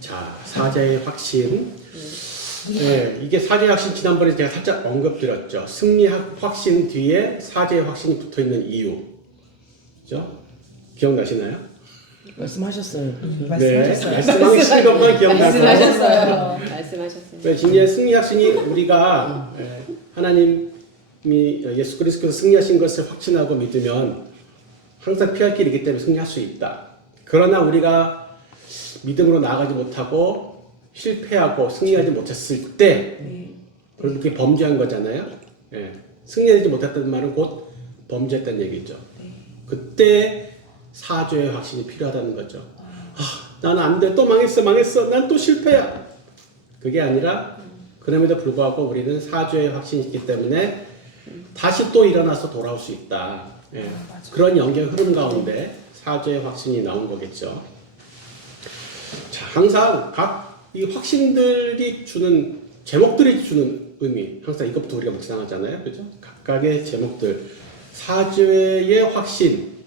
자, 사제의 확신. 네, 이게 사제의 확신 지난번에 제가 살짝 언급드렸죠. 승리 확신 뒤에 사제의 확신이 붙어 있는 이유. 그죠? 기억나시나요? 말씀하셨어요. 네, 말씀하신 것만 기억나서. 말씀하셨어요. 네, 진리의 승리 확신이 우리가 하나님이 예수 그리스도께서 승리하신 것을 확신하고 믿으면 항상 피할 길이기 때문에 승리할 수 있다. 그러나 우리가 믿음으로 나아가지 못하고 실패하고 승리하지 못했을 때 그렇게 범죄한 거잖아요. 예, 승리하지 못했다는 말은 곧 범죄했다는 얘기죠. 그때 사죄의 확신이 필요하다는 거죠. 나는 안 돼. 또 망했어. 난 또 실패야. 그게 아니라 그럼에도 불구하고 우리는 사죄의 확신이 있기 때문에 다시 또 일어나서 돌아올 수 있다. 예. 그런 영적 흐름 가운데 사죄의 확신이 나온 거겠죠. 자, 항상 각 이 확신들이 주는 제목들이 주는 의미, 항상 이것부터 우리가 묵상하잖아요. 그죠? 각각의 제목들. 사죄의 확신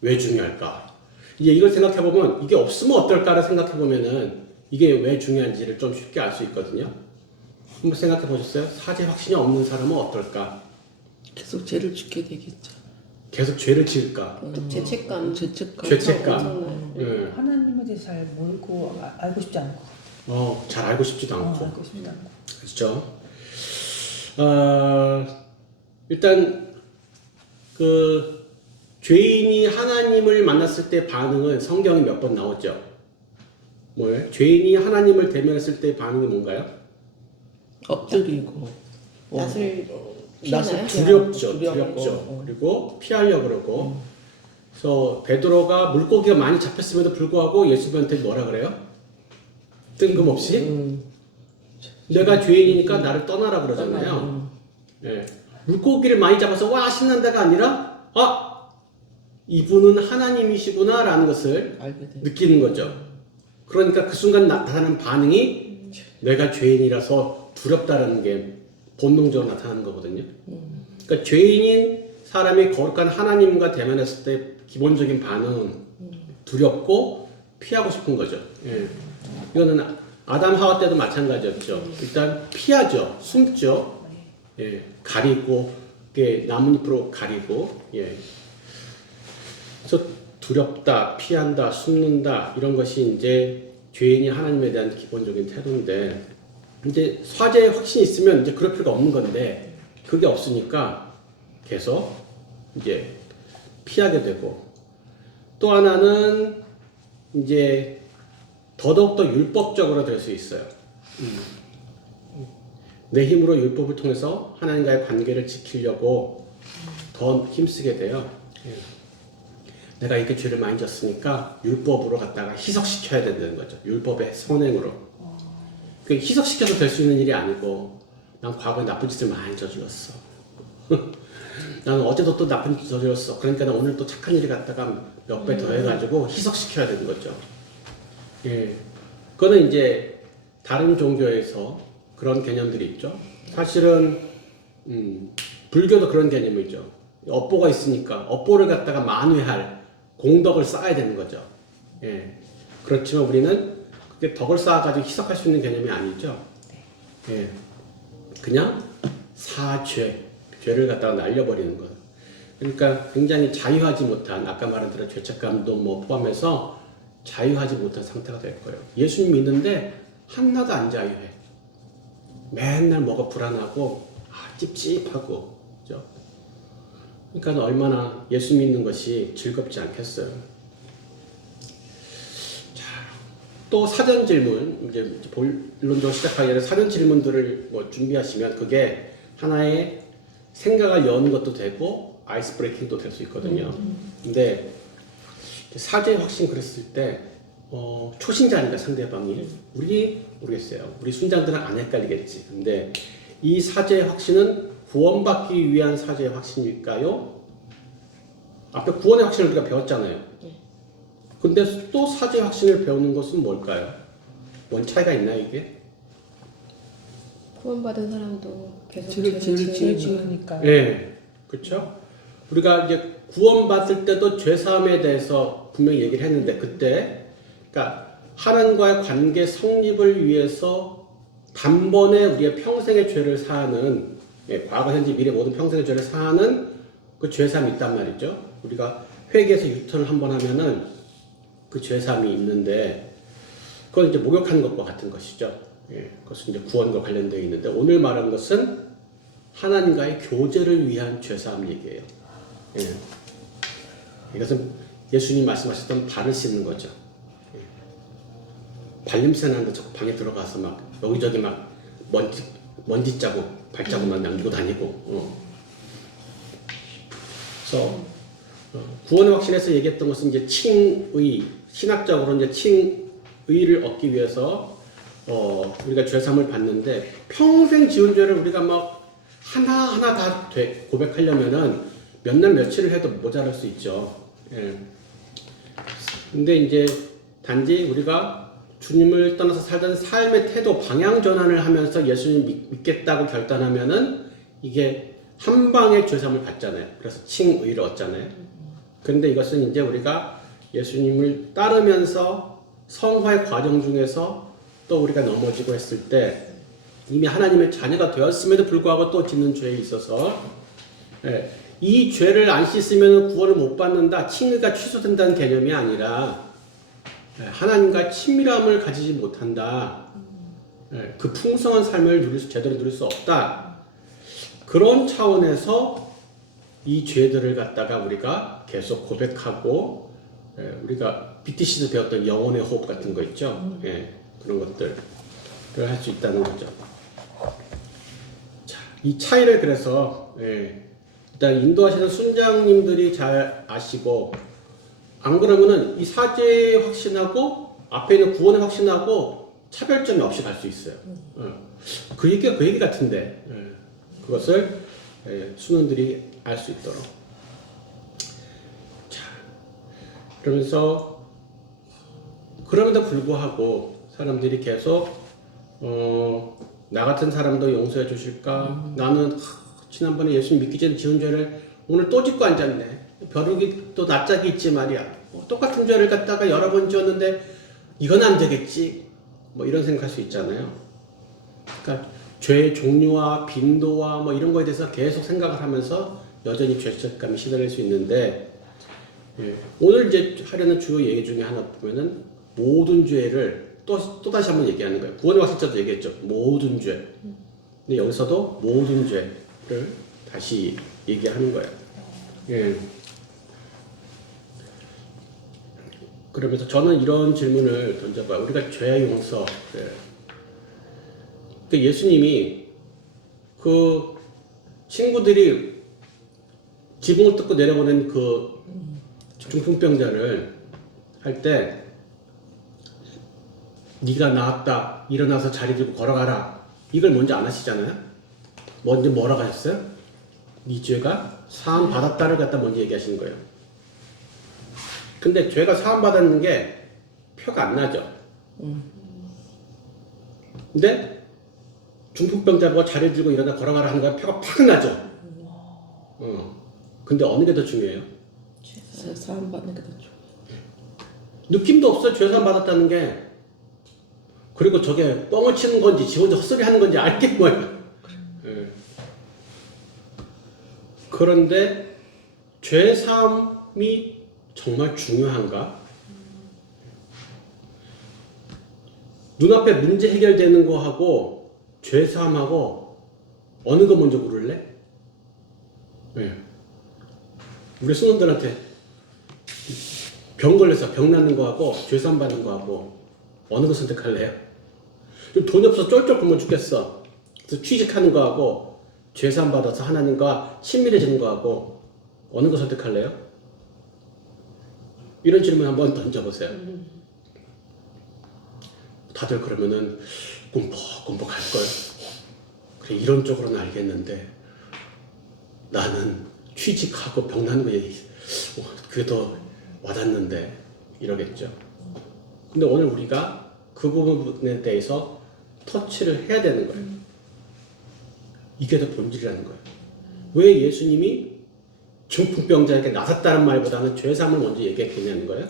왜 중요할까? 이제 이걸 생각해 보면 이게 없으면 어떨까를 생각해 보면은 이게 왜 중요한지를 좀 쉽게 알 수 있거든요. 한번 생각해 보셨어요? 사죄 확신이 없는 사람은 어떨까? 계속 죄를 짓게 되겠죠. 계속 죄를 지을까? 죄책감. 죄책감. 예. 하나님에 대해서 잘 모르고 알고 싶지 않고. 잘 알고 싶지도 않고. 알고 싶지 않고. 그렇죠. 일단 그 죄인이 하나님을 만났을 때 반응은 성경에 몇 번 나오죠. 뭐예요? 죄인이 하나님을 대면했을 때 반응이 뭔가요? 엎드리고 낯을 피하나요? 두렵죠. 그리고 피하려고 그러고. 그래서 베드로가 물고기가 많이 잡혔음에도 불구하고 예수님한테 뭐라 그래요? 뜬금없이 내가 죄인이니까 나를 떠나라 그러잖아요. 예. 물고기를 많이 잡아서 와 신난다가 아니라 이분은 하나님이시구나 라는 것을 느끼는 거죠. 그러니까 그 순간 나타나는 반응이 내가 죄인이라서 두렵다라는 게 본능적으로 나타나는 거거든요. 그러니까 죄인인 사람이 거룩한 하나님과 대면했을 때 기본적인 반응은 두렵고 피하고 싶은 거죠. 예. 이거는 아담 하와 때도 마찬가지였죠. 일단 피하죠. 숨죠. 예. 가리고 나뭇잎으로 가리고 예. 그래서 두렵다, 피한다, 숨는다 이런 것이 이제 죄인이 하나님에 대한 기본적인 태도인데 이제 사죄의 확신이 있으면 이제 그럴 필요가 없는 건데 그게 없으니까 계속 이제 피하게 되고 또 하나는 이제 더더욱더 율법적으로 될 수 있어요. 내 힘으로 율법을 통해서 하나님과의 관계를 지키려고 더 힘쓰게 돼요. 내가 이렇게 죄를 많이 졌으니까 율법으로 갖다가 희석시켜야 된다는 거죠. 율법의 선행으로. 그 희석시켜서 될 수 있는 일이 아니고 난 과거에 나쁜 짓을 많이 저질렀어. 나는 어제도 또 나쁜 짓 저질렀어. 그러니까 난 오늘 또 착한 일을 갖다가 몇 배 더 해가지고 희석시켜야 되는 거죠. 예. 그거는 이제 다른 종교에서 그런 개념들이 있죠. 사실은 불교도 그런 개념이 있죠. 업보가 있으니까 업보를 갖다가 만회할 공덕을 쌓아야 되는 거죠. 예. 그렇지만 우리는 그게 덕을 쌓아가지고 희석할 수 있는 개념이 아니죠. 예. 그냥 죄를 갖다가 날려버리는 것. 그러니까 굉장히 자유하지 못한, 아까 말한 대로 죄책감도 뭐 포함해서 자유하지 못한 상태가 될 거예요. 예수님 믿는데 하나도 안 자유해. 맨날 뭐가 불안하고 찝찝하고, 그죠? 그러니까 얼마나 예수 믿는 것이 즐겁지 않겠어요. 자, 또 사전 질문, 이제 본론적으로 시작하기 전에 사전 질문들을 뭐 준비하시면 그게 하나의 생각을 여는 것도 되고 아이스 브레이킹도 될 수 있거든요. 근데 사죄의 확신 그랬을 때 초신자니까 상대방이 모르겠어요. 우리 순장들은 안 헷갈리겠지. 근데 이 사죄의 확신은 구원받기 위한 사죄의 확신일까요? 앞에 구원의 확신을 우리가 배웠잖아요. 근데 또 사죄의 확신을 배우는 것은 뭘까요? 뭔 차이가 있나요, 이게? 구원받은 사람도 계속 죄를 지으니까. 네, 그렇죠. 우리가 이제 구원받을 때도 죄 사함에 대해서 분명히 얘기를 했는데 그때, 그러니까 하나님과의 관계 성립을 위해서 단번에 우리의 평생의 죄를 사하는, 과거, 현재, 미래 모든 평생의 죄를 사하는 그 죄사함이 있단 말이죠. 우리가 회개해서 유턴을 한번 하면은 그 죄사함이 있는데, 그건 이제 목욕하는 것과 같은 것이죠. 그것은 이제 구원과 관련되어 있는데, 오늘 말하는 것은 하나님과의 교제를 위한 죄사함 얘기예요. 이것은 예수님 말씀하셨던 발을 씻는 거죠. 발냄새 나는데 자꾸 방에 들어가서 막 여기저기 막 먼지 자국, 발자국만 남기고 다니고. 그래서 구원의 확신에서 얘기했던 것은 이제 칭의, 신학적으로 이제 칭의를 얻기 위해서 우리가 죄사함을 받는데, 평생 지은 죄를 우리가 막 하나하나 다 고백하려면은 몇 날 며칠을 해도 모자랄 수 있죠. 근데 이제 단지 우리가 주님을 떠나서 살던 삶의 태도, 방향 전환을 하면서 예수님 믿겠다고 결단하면은 이게 한 방에 죄사함을 받잖아요. 그래서 칭의를 얻잖아요. 그런데 이것은 이제 우리가 예수님을 따르면서 성화의 과정 중에서 또 우리가 넘어지고 했을 때 이미 하나님의 자녀가 되었음에도 불구하고 또 짓는 죄에 있어서 이 죄를 안 씻으면 구원을 못 받는다, 칭의가 취소된다는 개념이 아니라 하나님과 친밀함을 가지지 못한다, 그 풍성한 삶을 제대로 누릴 수 없다, 그런 차원에서 이 죄들을 갖다가 우리가 계속 고백하고, 우리가 BTC도 배웠던 영혼의 호흡 같은 거 있죠. 그런 것들을 할 수 있다는 거죠. 자, 이 차이를 그래서 일단 인도하시는 순장님들이 잘 아시고, 안 그러면은 이 사죄의 확신하고 앞에 있는 구원의 확신하고 차별점이 없이 갈 수 있어요. 그 얘기 같은데, 그것을 순원들이 알 수 있도록. 자, 그러면서 그럼에도 불구하고 사람들이 계속 나 같은 사람도 용서해 주실까? 나는 지난번에 예수 믿기 전에 지은 죄를 오늘 또 짓고 앉았네. 벼룩이 또 낯짝이 있지 말이야. 똑같은 죄를 갖다가 여러 번 지었는데 이건 안 되겠지. 뭐 이런 생각할 수 있잖아요. 그러니까 죄의 종류와 빈도와 뭐 이런 거에 대해서 계속 생각을 하면서 여전히 죄책감이 시달릴 수 있는데, 오늘 이제 하려는 주요 얘기 중에 하나 보면은 모든 죄를 또 다시 한번 얘기하는 거예요. 구원의 확신자도 얘기했죠. 모든 죄. 근데 여기서도 모든 죄를 다시 얘기하는 거예요. 그러면서 저는 이런 질문을 던져봐요. 우리가 죄의 용서. 예수님이 그 친구들이 지붕을 뜯고 내려보낸 그 중풍병자를 할 때, 네가 나았다, 일어나서 자리 들고 걸어가라, 이걸 먼저 안 하시잖아요. 먼저 뭐라고 하셨어요? 네 죄가 사함 받았다를 갖다 먼저 얘기하시는 거예요. 근데 죄가 사함 받았는 게 표가 안 나죠. 근데 중풍병자 보고 자리 들고 일어나 걸어가라 하는 건 표가 팍 나죠. 근데 어느 게 더 중요해요? 사람 받는 게 더 좋아. 느낌도 없어요. 죄 사함 받았다는 게. 그리고 저게 뻥을 치는 건지 지 혼자 헛소리 하는 건지 알게 뭐예요. 그런데 죄 사함이 정말 중요한가? 눈앞에 문제 해결되는 거하고 죄 사함하고 어느 거 먼저 고를래? 우리 수능들한테 병 걸려서 병 낫는 거하고 죄 사함 받는 거하고 어느 거 선택할래요? 돈이 없어서 쫄쫄 굶어 죽겠어. 그래서 취직하는 거하고 죄 사함 받아서 하나님과 친밀해지는 거하고 어느 거 선택할래요? 이런 질문 한번 던져보세요. 다들 그러면은 꿈뻑꿈뻑 할걸. 그래, 이런 쪽으로는 알겠는데 나는 취직하고 병 나는 거 얘기, 그게 더 와닿는데 이러겠죠. 근데 오늘 우리가 그 부분에 대해서 터치를 해야 되는 거예요. 이게 더 본질이라는 거예요. 왜 예수님이 중풍병자에게 나섰다는 말보다는 죄사함을 먼저 얘기했겠냐는 거예요.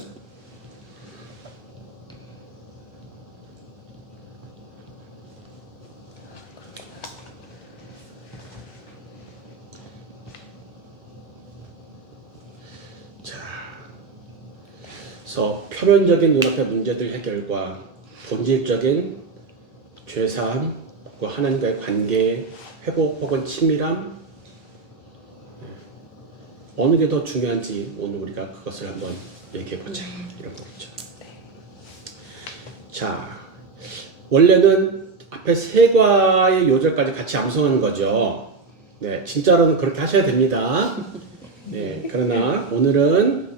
그래서 표면적인 눈앞의 문제들 해결과 본질적인 죄사함과 하나님과의 관계 회복 혹은 친밀함, 어느 게 더 중요한지 오늘 우리가 그것을 한번 얘기해 보자. 이런 거죠. 자, 원래는 앞에 세 과의 요절까지 같이 암송하는 거죠. 네, 진짜로는 그렇게 하셔야 됩니다. 네, 그러나 오늘은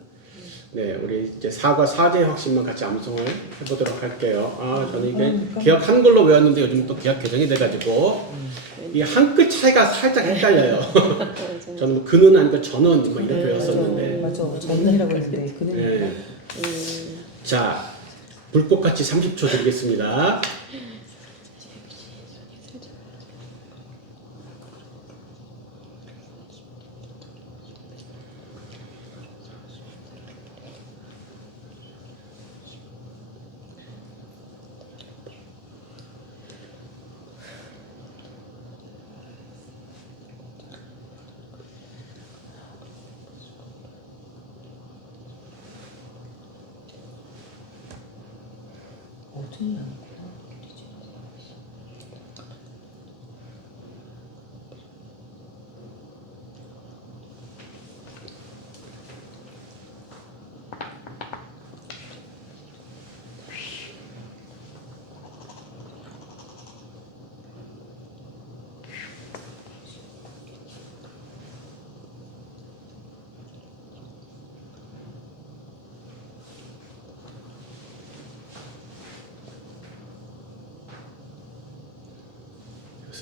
네, 우리 이제 4과 4제의 확신만 같이 암송을 해보도록 할게요. 아, 저는 이게 기억하는 걸로 외웠는데 요즘 또 기억 개정이 돼가지고 이 한 끗 차이가 살짝 헷갈려요. 저는 뭐 그는 아니고 저는 뭐 이렇게 외웠었는데. 맞아. 전이라고 했는데 그는 네. 자, 불꽃같이 30초 드리겠습니다. 어둠이 않구나.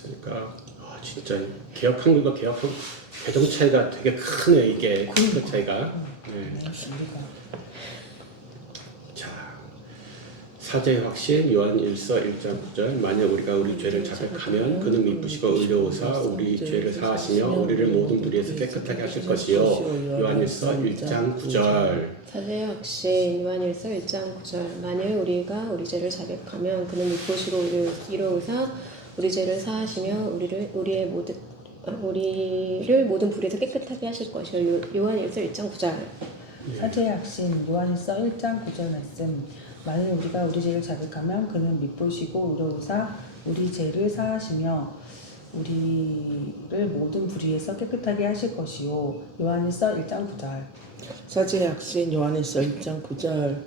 그러니까 진짜 개혁한 것과 개혁한 개정 차이가 되게 크네 이게 그 차이가. 네. 자, 사제의 확신 요한 1서 1장 9절 만약 우리가 우리 죄를 자백하면 그는 미쁘시고 의로우사 우리 죄를 사하시며 우리를 모든 불의에서 깨끗하게 하실 것이요 요한 1서 1장 9절. 사제의 확신 요한일서 1장 9절 만일 우리가 우리 죄를 자백하면 그는 미쁘시고 의로우사 우리 죄를 사하시며 우리를 모든 불에서 깨끗하게 하실 것이요 요한일서 1장 9절. 사제의 확신 요한일서 1장 9절 말씀 만일 우리가 우리 죄를 자백하면 그는 미쁘시고 의로우사 우리 죄를 사하시며 우리를 모든 불의에서 깨끗하게 하실 것이요 요한일서 1장 9절. 사제의 확신 요한일서 1장 9절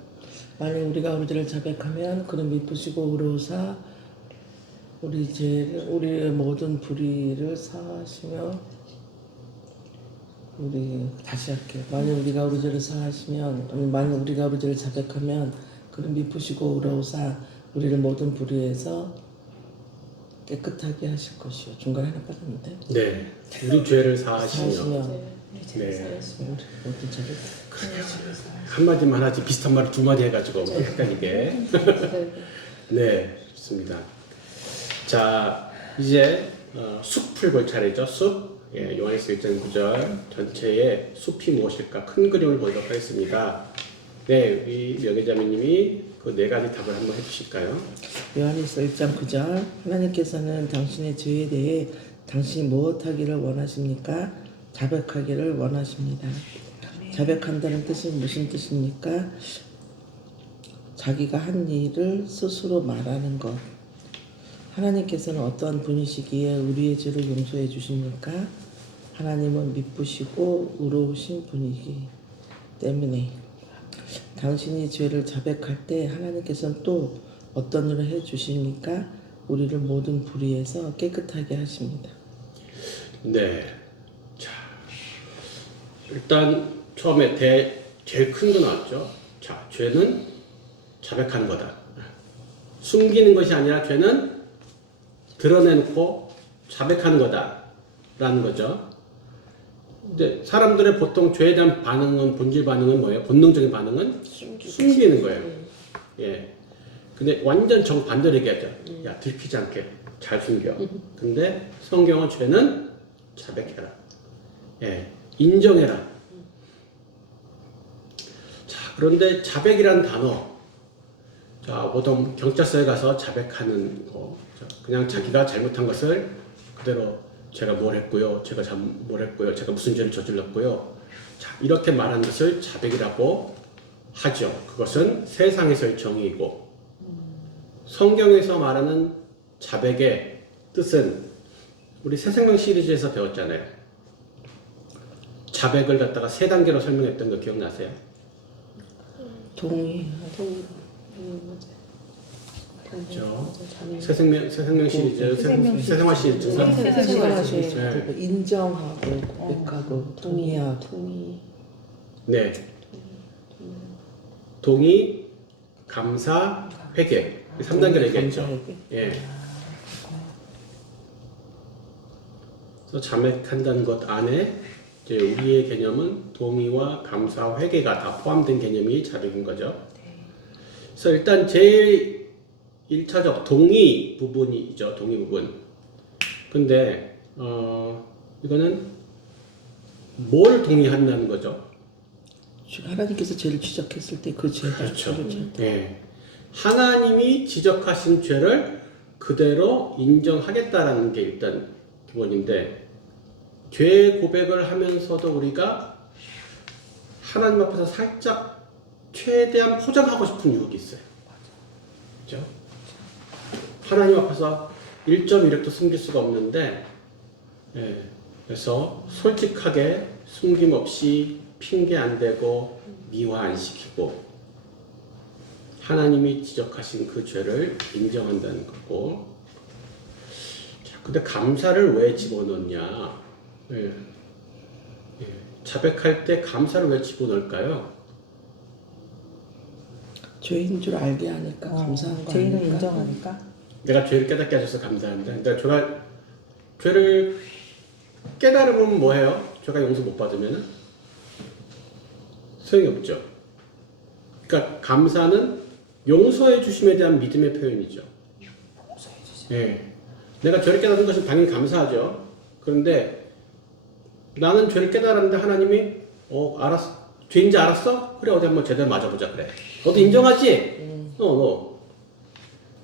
만일 우리가 우리 죄를 자백하면 그는 미쁘시고 의로우사 우리의 모든 불의를 사하시며 다시 할게요. 만일 우리가 우리 죄를 사하시면 만일 우리가 우리 죄를 자백하면 그는 미쁘시고 의로우사 우리를 모든 불의에서 깨끗하게 하실 것이요. 중간에 하나 빠졌는데. 네, 우리 죄를 사하시며. 네. 모든 죄를 한 마디만 하지 비슷한 말을 두 마디 해가지고 뭐 헷갈리게. 네, 좋습니다. 자, 이제 숲을 볼 차례죠. 숲. 예, 요한일서 1장 9절 전체의 숲이 무엇일까 큰 그림을 보도록 하겠습니다. 네, 우리 명예자매님이 그 네 가지 답을 한번 해주실까요? 요한일서 1장 9절 하나님께서는 당신의 죄에 대해 당신이 무엇하기를 원하십니까? 자백하기를 원하십니다. 자백한다는 뜻이 무슨 뜻입니까? 자기가 한 일을 스스로 말하는 것. 하나님께서는 어떠한 분이시기에 우리의 죄를 용서해 주십니까? 하나님은 미쁘시고 의로우신 분이기 때문에 당신이 죄를 자백할 때 하나님께서는 또 어떤 일을 해 주십니까? 우리를 모든 불의에서 깨끗하게 하십니다. 네. 자, 일단 처음에 제일 큰 거 나왔죠. 자, 죄는 자백하는 거다. 숨기는 것이 아니라 죄는 드러내놓고 자백하는 거다라는 거죠. 근데 사람들의 보통 죄에 대한 반응은 본질 반응은 뭐예요? 본능적인 반응은 숨기는 거예요. 예. 근데 완전 정반대로 얘기하죠. 야, 들키지 않게 잘 숨겨. 근데 성경은 죄는 자백해라. 예. 인정해라. 자, 그런데 자백이라는 단어. 자, 보통 경찰서에 가서 자백하는 거. 그냥 자기가 잘못한 것을 그대로 제가 뭘 했고요. 제가 무슨 죄를 저질렀고요. 자, 이렇게 말하는 것을 자백이라고 하죠. 그것은 세상에서의 정의이고 성경에서 말하는 자백의 뜻은 우리 새생명 시리즈에서 배웠잖아요. 자백을 갖다가 세 단계로 설명했던 거 기억나세요? 동의. 그렇죠. 자매. 새생명 시리즈, 새생활 시리즈에서 새생활 시리즈. 네. 인정하고 고백하고 동의하고 동의. 네. 동의, 감사, 회개. 3단계를 얘기했죠. 감사하게. 예. 그래서 자맥한다는 것 안에 이제 우리의 개념은 동의와 감사, 회개가 다 포함된 개념이 자백인 거죠. 그래서 일단 제일 1차적 동의 부분이죠. 동의 부분. 근데 이거는 뭘 동의한다는 거죠? 하나님께서 죄를 지적했을 때 그 죄가 그렇죠. 그렇죠. 예. 하나님이 지적하신 죄를 그대로 인정하겠다라는 게 일단 기본인데, 죄 고백을 하면서도 우리가 하나님 앞에서 살짝 최대한 포장하고 싶은 유혹이 있어요. 그렇죠? 하나님 앞에서 1.1획도 숨길 수가 없는데, 예. 그래서 솔직하게 숨김없이 핑계 안 대고 미화 안 시키고 하나님이 지적하신 그 죄를 인정한다는 거고. 자, 근데 감사를 왜 집어넣냐? 예. 예. 자백할 때 감사를 왜 집어넣을까요? 죄인 줄 알게 하니까 감사한 거 죄인을 아닐까? 인정하니까. 내가 죄를 깨닫게 하셔서 감사합니다. 근데 제가 죄를 깨달으면 뭐해요? 죄가 용서 못 받으면 소용이 없죠. 그러니까 감사는 용서해 주심에 대한 믿음의 표현이죠. 예. 내가 죄를 깨닫는 것은 당연히 감사하죠. 그런데 나는 죄를 깨달았는데 하나님이 알았어. 죄인지 알았어? 그래, 어디 한번 제대로 맞아보자. 그래. 너도 인정하지?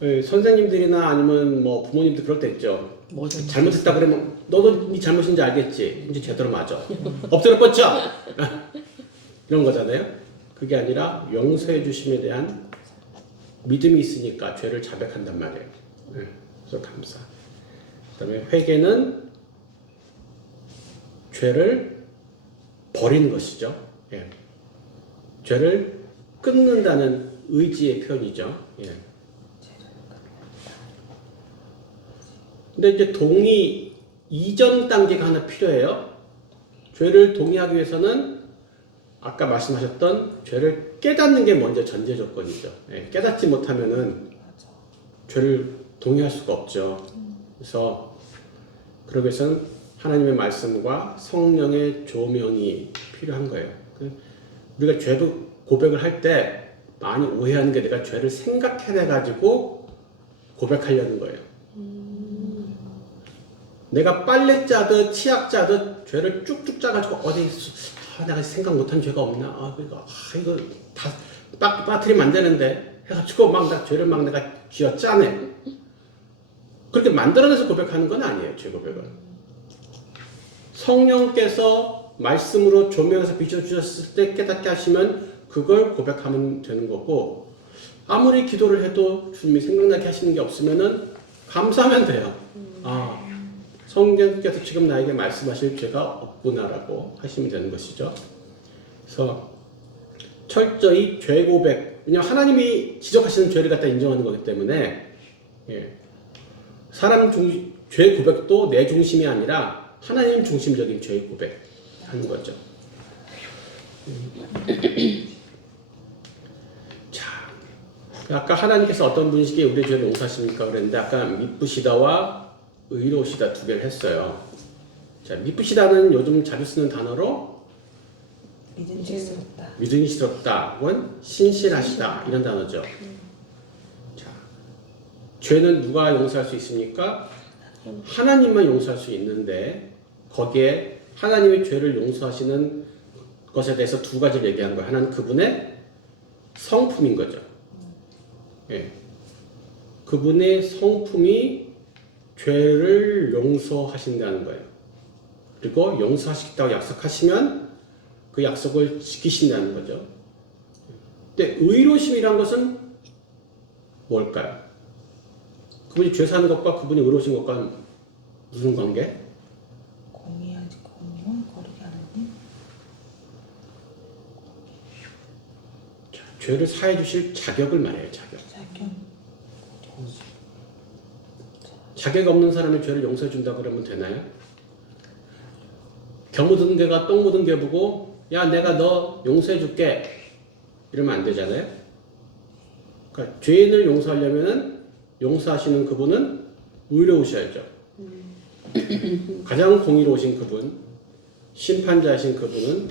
예, 선생님들이나 아니면 뭐 부모님들 그럴 때 있죠. 뭐든 잘못했다 그러면 너도 네 잘못인지 알겠지? 이제 제대로 맞아. 엎드려 뻗쳐! 이런 거잖아요. 그게 아니라 용서해 주심에 대한 믿음이 있으니까 죄를 자백한단 말이에요. 네. 그래서 감사. 그 다음에 회개는 죄를 버리는 것이죠. 예. 죄를 끊는다는 의지의 표현이죠. 예. 근데 이제 동의 이전 단계가 하나 필요해요. 죄를 동의하기 위해서는 아까 말씀하셨던 죄를 깨닫는 게 먼저 전제 조건이죠. 예, 깨닫지 못하면은 죄를 동의할 수가 없죠. 그래서 그러기 위해서는 하나님의 말씀과 성령의 조명이 필요한 거예요. 우리가 죄도 고백을 할 때 많이 오해하는 게 내가 죄를 생각해내가지고 고백하려는 거예요. 내가 빨래 짜듯 치약 짜듯 죄를 쭉쭉 짜가지고 어디 내가 생각 못한 죄가 없나? 이거 다 빠뜨리면 안 되는데 해가지고 막 죄를 막 내가 쥐어 짜네. 그렇게 만들어내서 고백하는 건 아니에요. 죄 고백은 성령께서 말씀으로 조명해서 비춰주셨을 때 깨닫게 하시면 그걸 고백하면 되는 거고, 아무리 기도를 해도 주님이 생각나게 하시는 게 없으면은 감사하면 돼요. 성령께서 지금 나에게 말씀하실 죄가 없구나라고 하시면 되는 것이죠. 그래서 철저히 죄 고백, 왜냐하면 하나님이 지적하시는 죄를 갖다 인정하는 거기 때문에, 예. 죄 고백도 내 중심이 아니라 하나님 중심적인 죄 고백 하는 거죠. 자, 아까 하나님께서 어떤 분이시기에 우리의 죄를 용서하십니까 그랬는데, 아까 미쁘시다와 의로우시다 두 개를 했어요. 자, 미쁘시다는 요즘 자주 쓰는 단어로 믿음직스럽다. 믿음직스럽다 혹은 신실하시다 이런 단어죠. 자, 죄는 누가 용서할 수 있습니까? 하나님만 용서할 수 있는데, 거기에 하나님의 죄를 용서하시는 것에 대해서 두 가지를 얘기한 거예요. 하나는 그분의 성품인 거죠. 예. 그분의 성품이 죄를 용서하신다는 거예요. 그리고 용서하시겠다고 약속하시면 그 약속을 지키신다는 거죠. 근데 의로심이란 것은 뭘까요? 그분이 죄 사는 것과 그분이 의로우신 것과 무슨 관계? 공의하지 공의와 거룩이 하나님. 죄를 사해 주실 자격을 말해요. 자격. 자격. 자격 없는 사람의 죄를 용서해 준다 그러면 되나요? 겨 묻은 개가 똥 묻은 개 보고 야 내가 너 용서해 줄게 이러면 안 되잖아요. 그러니까 죄인을 용서하려면은 용서하시는 그분은 의로우셔야죠. 가장 공의로우신 그분, 심판자이신 그분은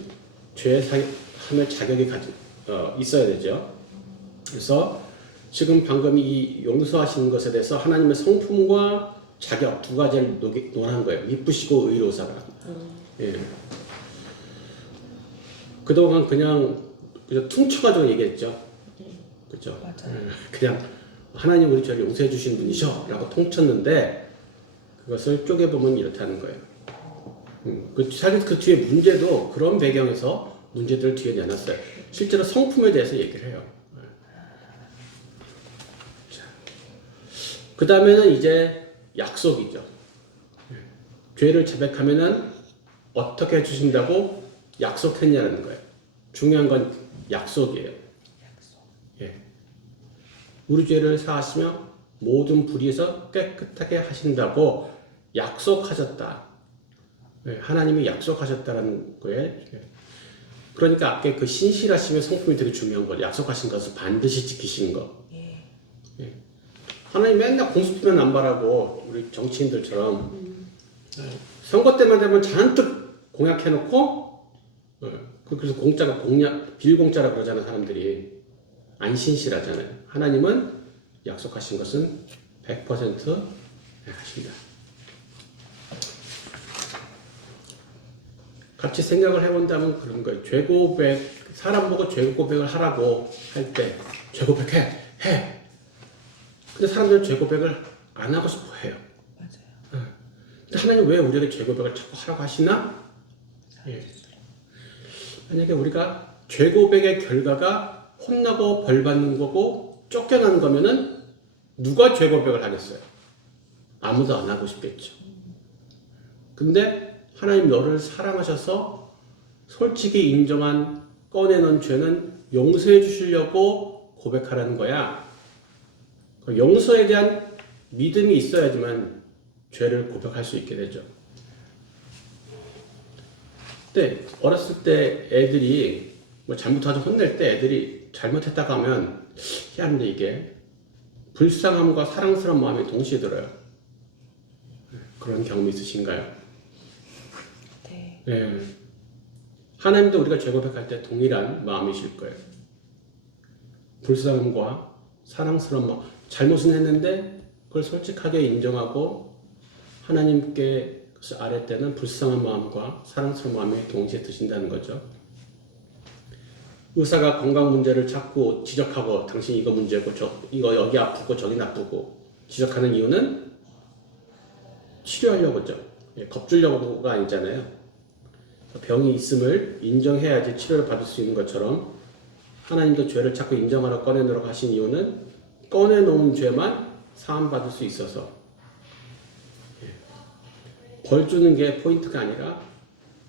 죄 사함의 자격이 있어야 되죠. 그래서 지금 방금 이 용서하시는 것에 대해서 하나님의 성품과 자격 두 가지를 논한 거예요. 미쁘시고 의로우사라. 예. 그동안 그냥 퉁쳐가지고 얘기했죠. 그렇죠. 맞아요. 그냥 하나님 우리 죄를 용서해 주신 분이셔라고 통쳤는데 그것을 쪼개보면 이렇다는 거예요. 사실 그 뒤에 문제도 그런 배경에서 문제들을 뒤에 내놨어요. 실제로 성품에 대해서 얘기를 해요. 그 다음에는 이제 약속이죠. 죄를 자백하면은 어떻게 해주신다고 약속했냐는 거예요. 중요한 건 약속이에요. 예. 우리 죄를 사하시며 모든 불의에서 깨끗하게 하신다고 약속하셨다. 예. 하나님이 약속하셨다는 거에 그러니까 아까 그 신실하심의 성품이 되게 중요한 거죠. 약속하신 것을 반드시 지키시는 거. 예. 하나님 맨날 공수표면 안 바라고 우리 정치인들처럼 선거 때만 되면 잔뜩 공약해놓고 그래서 공짜가 공약 빌공짜라 그러잖아요. 사람들이 안 신실하잖아요. 하나님은 약속하신 것은 100% 하신다. 같이 생각을 해본다면 그런 거예요. 죄고백 사람 보고 죄고백을 하라고 할 때 죄고백 해. 근데 사람들은 죄고백을 안 하고 싶어 해요. 맞아요. 근데 하나님 왜 우리에게 죄고백을 자꾸 하라고 하시나? 예. 만약에 우리가 죄고백의 결과가 혼나고 벌받는 거고 쫓겨나는 거면은 누가 죄고백을 하겠어요? 아무도 안 하고 싶겠죠. 근데 하나님 너를 사랑하셔서 솔직히 인정한 꺼내놓은 죄는 용서해 주시려고 고백하라는 거야. 용서에 대한 믿음이 있어야지만 죄를 고백할 수 있게 되죠. 근데 어렸을 때 애들이 뭐 잘못하자 혼낼 때 애들이 잘못했다고 하면 희한한데 이게 불쌍함과 사랑스러운 마음이 동시에 들어요. 그런 경험 있으신가요? 네. 예. 하나님도 우리가 죄 고백할 때 동일한 마음이실 거예요. 불쌍함과 사랑스러운 마음. 잘못은 했는데 그걸 솔직하게 인정하고 하나님께 아래 때는 불쌍한 마음과 사랑스러운 마음이 동시에 드신다는 거죠. 의사가 건강 문제를 자꾸 지적하고 당신 이거 문제고 이거 여기 아프고 저기 나쁘고 지적하는 이유는 치료하려고죠. 겁주려고가 아니잖아요. 병이 있음을 인정해야지 치료를 받을 수 있는 것처럼 하나님도 죄를 자꾸 인정하러 꺼내놓으라고 하신 이유는 꺼내놓은 죄만 사함받을 수 있어서 벌 주는 게 포인트가 아니라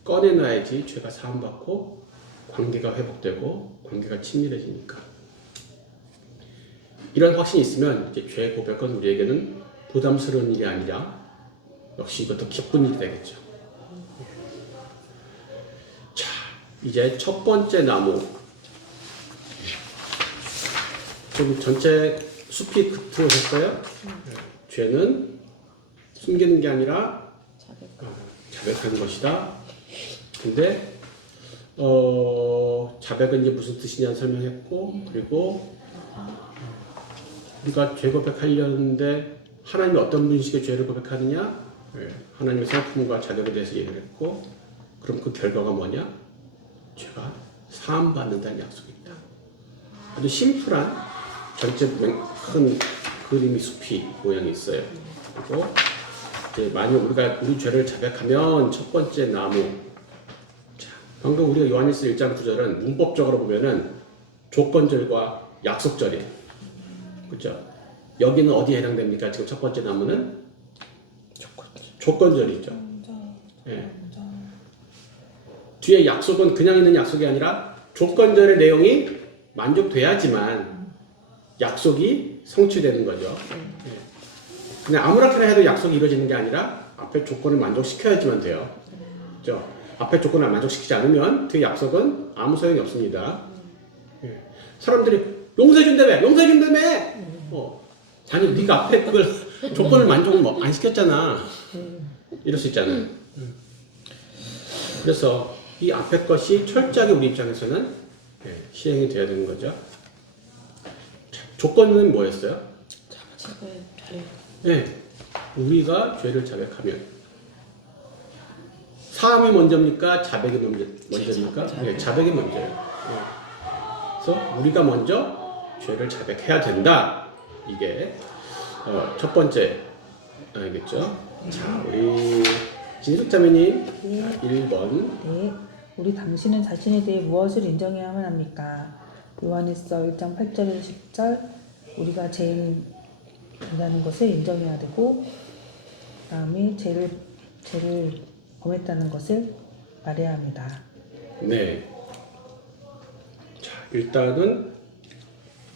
꺼내놔야지 죄가 사함받고 관계가 회복되고 관계가 친밀해지니까 이런 확신이 있으면 이제 죄 고백은 우리에게는 부담스러운 일이 아니라 역시 이것도 기쁜 일이 되겠죠. 자, 이제 첫 번째 나무. 좀 전체 숲이 들어오셨어요? 죄는 숨기는 게 아니라 자백하는 것이다. 근데 자백은 이제 무슨 뜻이냐 설명했고 그리고 우리가 죄 고백하려는데 하나님이 어떤 분식의 죄를 고백하느냐? 하나님의 성품과 자격에 대해서 얘기를 했고 그럼 그 결과가 뭐냐? 죄가 사함받는다는 약속이 있다. 아주 심플한 전체 큰 그림이 숲이 모양이 있어요. 그리고 이제 만약 우리가 우리 죄를 자백하면 첫 번째 나무. 자, 방금 우리가 요한일서 1장 9절은 문법적으로 보면은 조건절과 약속절이에요. 그죠? 여기는 어디에 해당됩니까? 지금 첫 번째 나무는 조건절이죠. 예. 뒤에 약속은 그냥 있는 약속이 아니라 조건절의 내용이 만족돼야지만 약속이 성취되는 거죠. 예. 그냥 아무렇게나 해도 약속이 이루어지는 게 아니라 앞에 조건을 만족시켜야지만 돼요. 그죠? 앞에 조건을 만족시키지 않으면 그 약속은 아무 소용이 없습니다. 예. 사람들이 용서해준다며! 용서해준다며! 아니 네가 앞에 그걸 조건을 만족을 안 시켰잖아. 이럴 수 있잖아요. 그래서 이 앞에 것이 철저하게 우리 입장에서는 시행이 돼야 되는 거죠. 조건은 뭐였어요? 네, 우리가 죄를 자백하면 사함이 먼저입니까? 자백이 먼저입니까? 네, 자백이 먼저예요. 네. 그래서 우리가 먼저 죄를 자백해야 된다. 이게 첫 번째 알겠죠? 자, 우리 진숙자매님 1번. 네. 우리 당신은 자신에 대해 무엇을 인정해야만 합니까? 요한일서 1장 8절에서 10절 우리가 죄인이라는 것을 인정해야 되고 그다음에 죄를 범했다는 것을 말해야 합니다. 네. 자, 일단은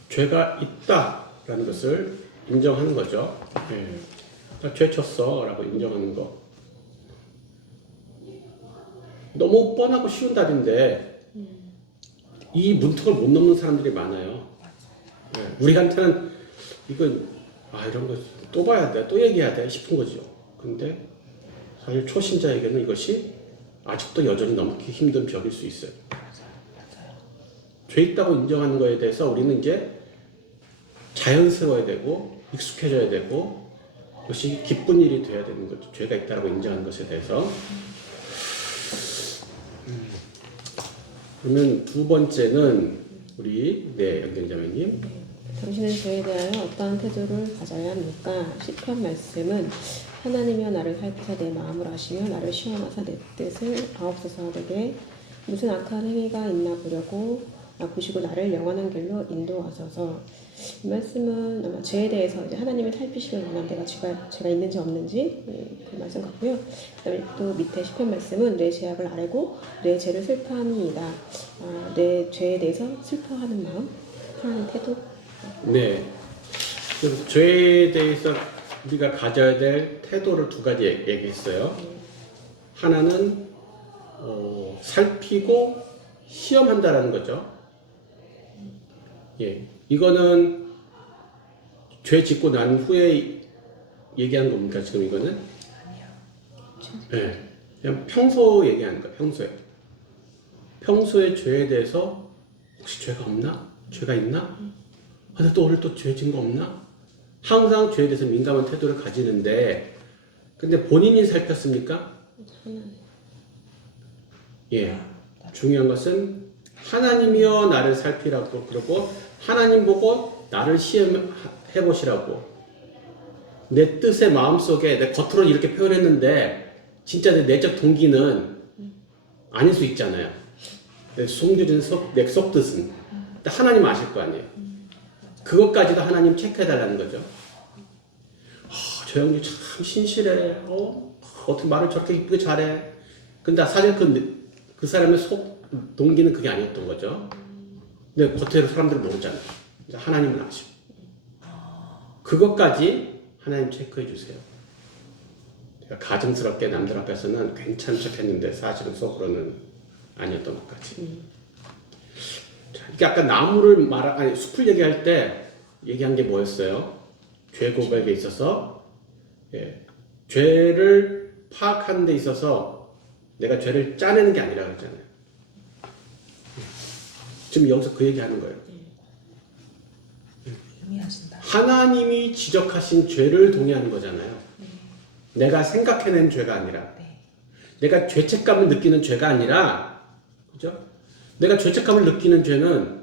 죄가 있다라는 것을 인정하는 거죠. 네. 나 죄 쳤어라고 인정하는 거. 너무 뻔하고 쉬운 답인데 이 문턱을 못 넘는 사람들이 많아요. 네. 우리한테는 이건 이런 거 또 봐야 돼, 또 얘기해야 돼 싶은 거죠. 근데 사실 초신자에게는 이것이 아직도 여전히 넘기 힘든 벽일 수 있어요. 죄 있다고 인정하는 거에 대해서 우리는 이제 자연스러워야 되고 익숙해져야 되고 이것이 기쁜 일이 돼야 되는 거죠. 죄가 있다고 인정하는 것에 대해서. 그러면 두 번째는 우리 연경자매님. 당신은 저에 대하여 어떠한 태도를 가져야 합니까? 시편 말씀은 하나님이여 나를 살피사 내 마음을 아시며 나를 시험하사 내 뜻을 아옵소서. 내게 무슨 악한 행위가 있나 보려고 보시고 나를 영원한 길로 인도하소서. 이 말씀은 아마 죄에 대해서 이제 하나님이 살피시길 원하는 죄가 있는지 없는지 그 말씀 같고요. 그다음에 또 밑에 시편 말씀은 내 죄악을 아뢰고 내 죄를 슬퍼함이이다. 내 죄에 대해서 슬퍼하는 마음, 하나님 태도. 네. 그래서 죄에 대해서 우리가 가져야 될 태도를 두 가지 얘기했어요. 하나는 살피고 시험한다라는 거죠. 예, 이거는 죄 짓고 난 후에 얘기한 겁니까 지금 이거는? 아니요. 예, 그냥 평소 얘기하는 거예요. 평소에 죄에 대해서 혹시 죄가 없나? 죄가 있나? 근데 또 오늘 또 죄 진 거 없나? 항상 죄에 대해서 민감한 태도를 가지는데, 근데 본인이 살폈습니까? 예, 중요한 것은 하나님이여 나를 살피라고 그러고 하나님 보고 나를 시험해 보시라고. 내 뜻의 마음속에 내 겉으로는 이렇게 표현했는데 진짜 내 내적 동기는 아닐 수 있잖아요. 내 숨겨진 내 속뜻은 하나님 아실 거 아니에요. 그것까지도 하나님 체크해달라는 거죠. 저 형님 참 신실해. 어떻게 말을 저렇게 이쁘게 잘해. 근데 사실 그 사람의 속 동기는 그게 아니었던 거죠. 근데 겉으로 사람들은 모르잖아요. 하나님은 아시고. 그것까지 하나님 체크해 주세요. 제가 가증스럽게 남들 앞에서는 괜찮은 척 했는데 사실은 속으로는 아니었던 것까지. 자, 이게 아까 숲을 얘기할 때 얘기한 게 뭐였어요? 죄 고백에 있어서, 죄를 파악하는 데 있어서 내가 죄를 짜내는 게 아니라 그랬잖아요. 지금 여기서 그 얘기 하는 거예요. 의미하신다. 하나님이 지적하신 죄를 동의하는 거잖아요. 내가 생각해낸 죄가 아니라, 내가 죄책감을 느끼는 죄가 아니라, 그죠? 내가 죄책감을 느끼는 죄는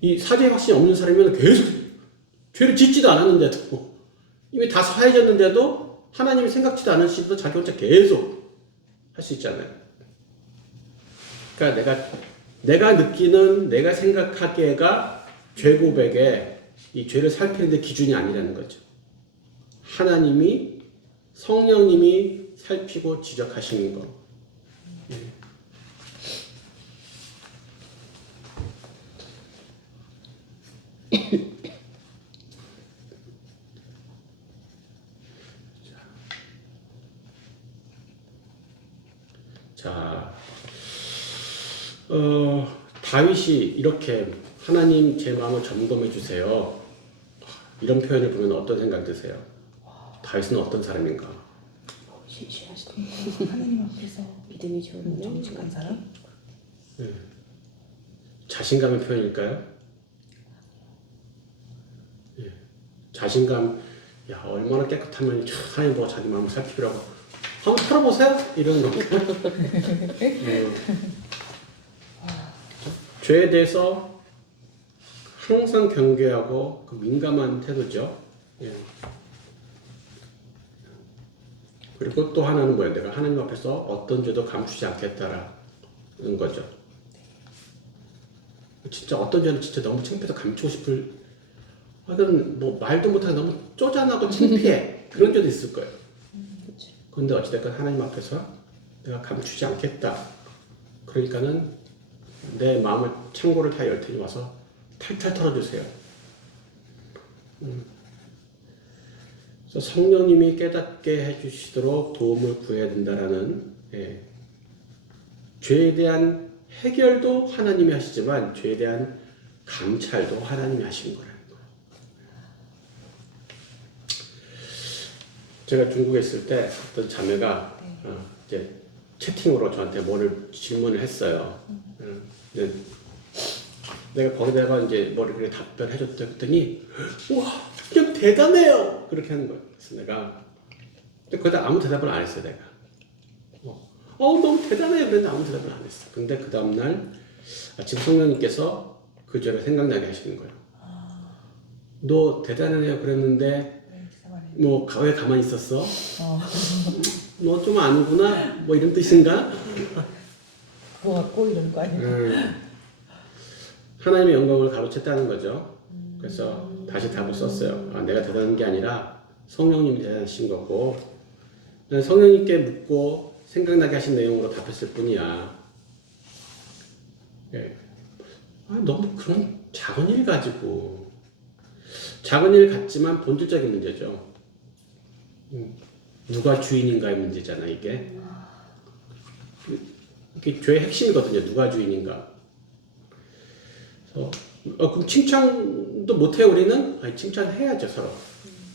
이 사죄의 확신이 없는 사람이면 계속 죄를 짓지도 않았는데도 이미 다 사해졌는데도 하나님이 생각지도 않으시도 자기 혼자 계속 할 수 있잖아요. 그러니까 내가 내가 느끼는, 내가 생각하기에가 죄 고백에 이 죄를 살피는데 기준이 아니라는 거죠. 하나님이, 성령님이 살피고 지적하시는 거. 자, 다윗이 이렇게 하나님 제 마음을 점검해 주세요. 이런 표현을 보면 어떤 생각 드세요? 다윗은 어떤 사람인가? 시시하시네. 하나님 앞에서 믿음이 좋은 정직한 사람? 자신감의 표현일까요? 예. 자신감, 야, 얼마나 깨끗하면 하나님 보고 자기 마음을 살피라고. 한번 털어보세요? 이런 거. 죄에 대해서 항상 경계하고 그 민감한 태도죠. 예. 그리고 또 하나는 뭐예요? 내가 하나님 앞에서 어떤 죄도 감추지 않겠다라는 거죠. 진짜 어떤 죄는 진짜 너무 창피해서 감추고 싶을, 하여튼 뭐 말도 못하게 너무 쪼잔하고 창피해. 그런 죄도 있을 거예요. 그런데 어찌됐건 하나님 앞에서 내가 감추지 않겠다. 그러니까는 내 마음을 창고를 다 열 테니 와서 탈탈 털어주세요. 그래서 성령님이 깨닫게 해주시도록 도움을 구해야 된다라는, 예. 죄에 대한 해결도 하나님이 하시지만 죄에 대한 감찰도 하나님이 하시는 거라는 거예요. 제가 중국에 있을 때 어떤 자매가 이제 채팅으로 저한테 뭐를 질문을 했어요. 근데 내가 거기다가 이제 뭐를 답변해 줬더니 와, 그냥 대단해요. 그렇게 하는 거예요. 그래서 내가 근데 거기다 아무 대답을 안 했어요. 내가 너무 대단해요. 그랬는데 아무 대답을 안 했어. 근데 그 다음날 아침 성령님께서 그 죄를 생각나게 하시는 거예요. 너 대단해요. 그랬는데 뭐 왜 가만히 있었어? 너 좀 아는구나. 뭐 이런 뜻인가? 그거 갖고 이런 거 아니야? 하나님의 영광을 가로챘다는 거죠. 그래서 다시 답을 썼어요. 내가 대단한 게 아니라 성령님이 대단하신 거고, 난 성령님께 묻고 생각나게 하신 내용으로 답했을 뿐이야. 예. 너무 그런 작은 일 가지고, 작은 일 같지만 본질적인 문제죠. 누가 주인인가의 문제잖아, 이게. 이게 죄의 핵심이거든요. 누가 주인인가. 그래서 그럼 칭찬도 못해요, 우리는? 아니, 칭찬해야죠, 서로.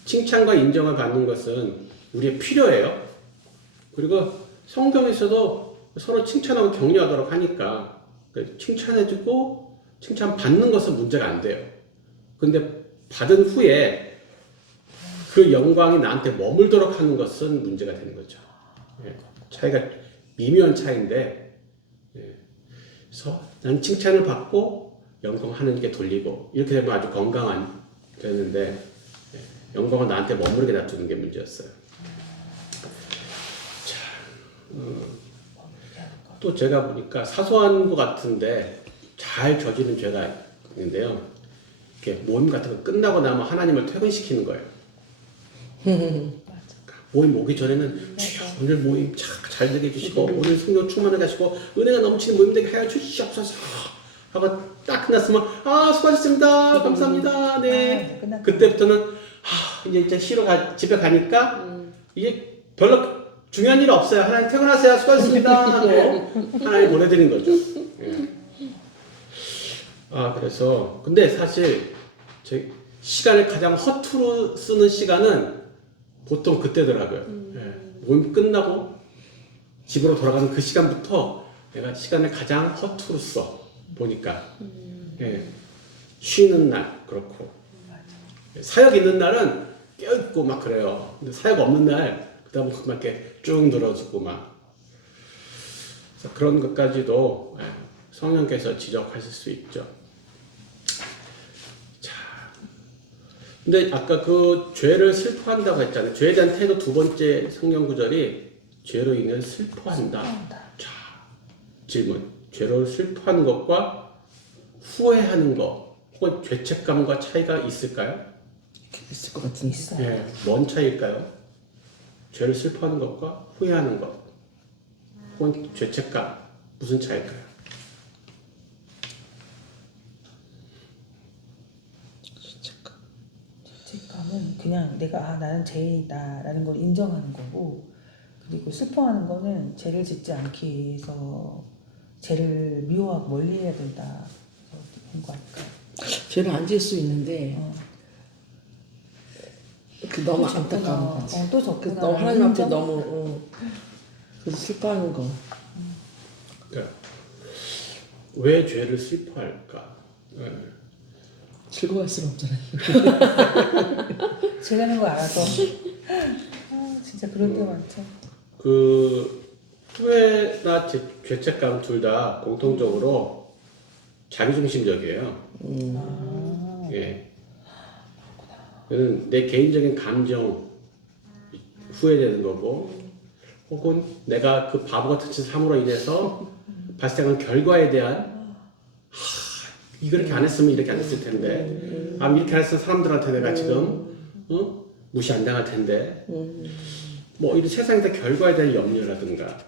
칭찬과 인정을 받는 것은 우리의 필요해요. 그리고 성경에서도 서로 칭찬하고 격려하도록 하니까 칭찬해주고 칭찬받는 것은 문제가 안 돼요. 근데 받은 후에 그 영광이 나한테 머물도록 하는 것은 문제가 되는 거죠. 예, 차이가 미묘한 차이인데, 예, 그래서 난 칭찬을 받고 영광 하나님께 돌리고 이렇게 되면 아주 건강한 되는데, 예, 영광은 나한테 머무르게 놔두는 게 문제였어요. 자, 또 제가 보니까 사소한 것 같은데 잘 저지른 죄가 있는데요. 이렇게 모임 같은 거 끝나고 나면 하나님을 퇴근시키는 거예요. 모임 오기 전에는 주여 오늘 모임 잘 되게 해주시고 오늘 성령 충만하게 하시고 은혜가 넘치는 모임 되게 하여 주시옵소서 하고 딱 끝났으면 수고하셨습니다. 감사합니다. 네. 그때부터는 이제 쉬러 집에 가니까 이게 별로 중요한 일 없어요. 하나님 퇴근하세요. 수고하셨습니다. 하고 하나님 보내드린 거죠. 예. 그래서 근데 사실 제 시간을 가장 허투루 쓰는 시간은 보통 그때더라고요. 예. 모임 끝나고 집으로 돌아가는 그 시간부터 내가 시간을 가장 허투루 써 보니까 예. 쉬는 날 그렇고 사역 있는 날은 깨어있고 막 그래요. 근데 사역 없는 날 그다음부터 막 이렇게 쭉 늘어지고 막 그래서 그런 것까지도 성령께서 지적하실 수 있죠. 근데 아까 그 죄를 슬퍼한다고 했잖아요. 죄에 대한 태도 두 번째 성경 구절이 죄로 인해 슬퍼한다. 자, 질문. 죄를 슬퍼하는 것과 후회하는 것 혹은 죄책감과 차이가 있을까요? 있을 것 같은데. 있어요. 예, 뭔 차이일까요? 죄를 슬퍼하는 것과 후회하는 것 혹은 죄책감 무슨 차이일까요? 죄책감. 죄책감은 그냥 내가 나는 죄인이다라는 걸 인정하는 거고, 그리고 슬퍼하는 거는 죄를 짓지 않기 위해서 죄를 미워하고 멀리해야 된다 그런 거 아닐까요? 죄를 안 지을 수 있는데 그 너무 또 안타까운 졌구나. 거지. 또 그 졌구나. 너무 하나님 앞에 인정? 너무 그래서 슬퍼하는 거. 그러니까 왜 죄를 슬퍼할까? 예. 즐거울 수는 없잖아요. 죄라는 걸 알아서 진짜 그럴 때 많죠. 그 후회나 죄책감 둘 다 공통적으로 자기중심적이에요. 아, 예. 그는 내 개인적인 감정 후회되는 거고, 혹은 내가 그 바보 같은 짓을 함으로 인해서 발생한 결과에 대한 이렇게 안 했으면 이렇게 안 했을 텐데, 이렇게 안 했으면 사람들한테 내가 지금 무시 안 당할 텐데, 뭐 이런 세상의 결과에 대한 염려라든가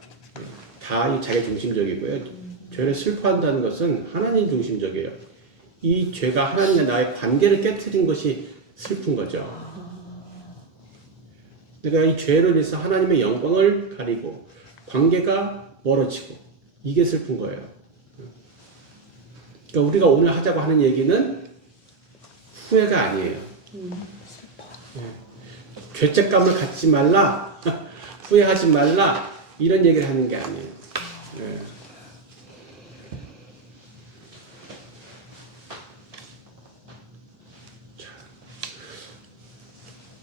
다 이 자기 중심적이고요. 죄를 슬퍼한다는 것은 하나님 중심적이에요. 이 죄가 하나님과 나의 관계를 깨트린 것이 슬픈 거죠. 내가 이 죄로 인해서 하나님의 영광을 가리고 관계가 멀어지고 이게 슬픈 거예요. 그러니까 우리가 오늘 하자고 하는 얘기는 후회가 아니에요. 죄책감을 갖지 말라, 후회하지 말라 이런 얘기를 하는 게 아니에요. 예.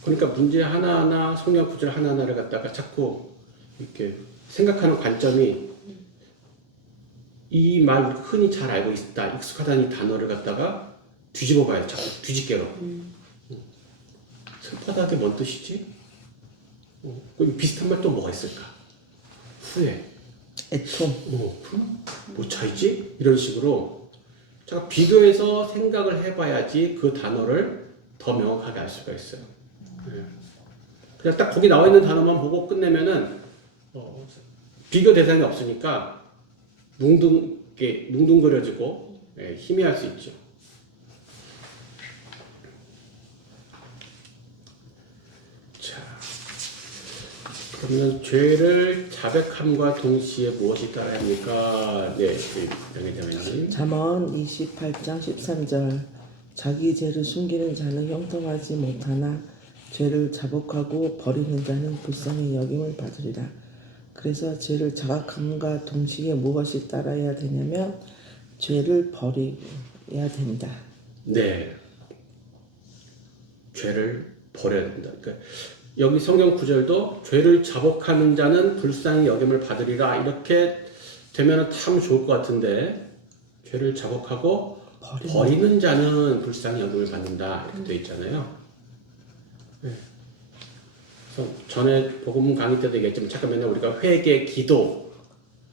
그러니까 문제 하나하나 성경 구절 하나하나를 갖다가 자꾸 이렇게 생각하는 관점이 이 말 흔히 잘 알고 있다, 익숙하다는 이 단어를 갖다가 뒤집어 봐요. 자꾸 뒤집개로. 슬퍼하다는 게 뭔 뜻이지? 그럼 비슷한 말 또 뭐가 있을까? 후회. 애통. 뭐 차이지? 이런 식으로 제가 비교해서 생각을 해봐야지 그 단어를 더 명확하게 알 수가 있어요. 예. 그냥 딱 거기 나와 있는 단어만 보고 끝내면은 비교 대상이 없으니까 뭉둥그려지고 희미할 수 있죠. 자, 그러면 죄를 자백함과 동시에 무엇이 따라야 합니까? 네, 양혜자매님. 잠언 28장 13절. 자기 죄를 숨기는 자는 형통하지 못하나 죄를 자복하고 버리는 자는 불쌍히 여김을 받으리라. 그래서 죄를 자각함과 동시에 무엇이 따라야 되냐면 죄를 버려야 된다. 네, 죄를 버려야 된다. 그러니까 여기 성경 구절도 죄를 자복하는 자는 불쌍히 여김을 받으리라 이렇게 되면 참 좋을 것 같은데 죄를 자복하고 버리는 자는 불쌍히 여김을 받는다 이렇게 돼 있잖아요. 네. 그래서 전에 복음 강의 때도 얘기했지만 잠깐만요. 우리가 회개, 기도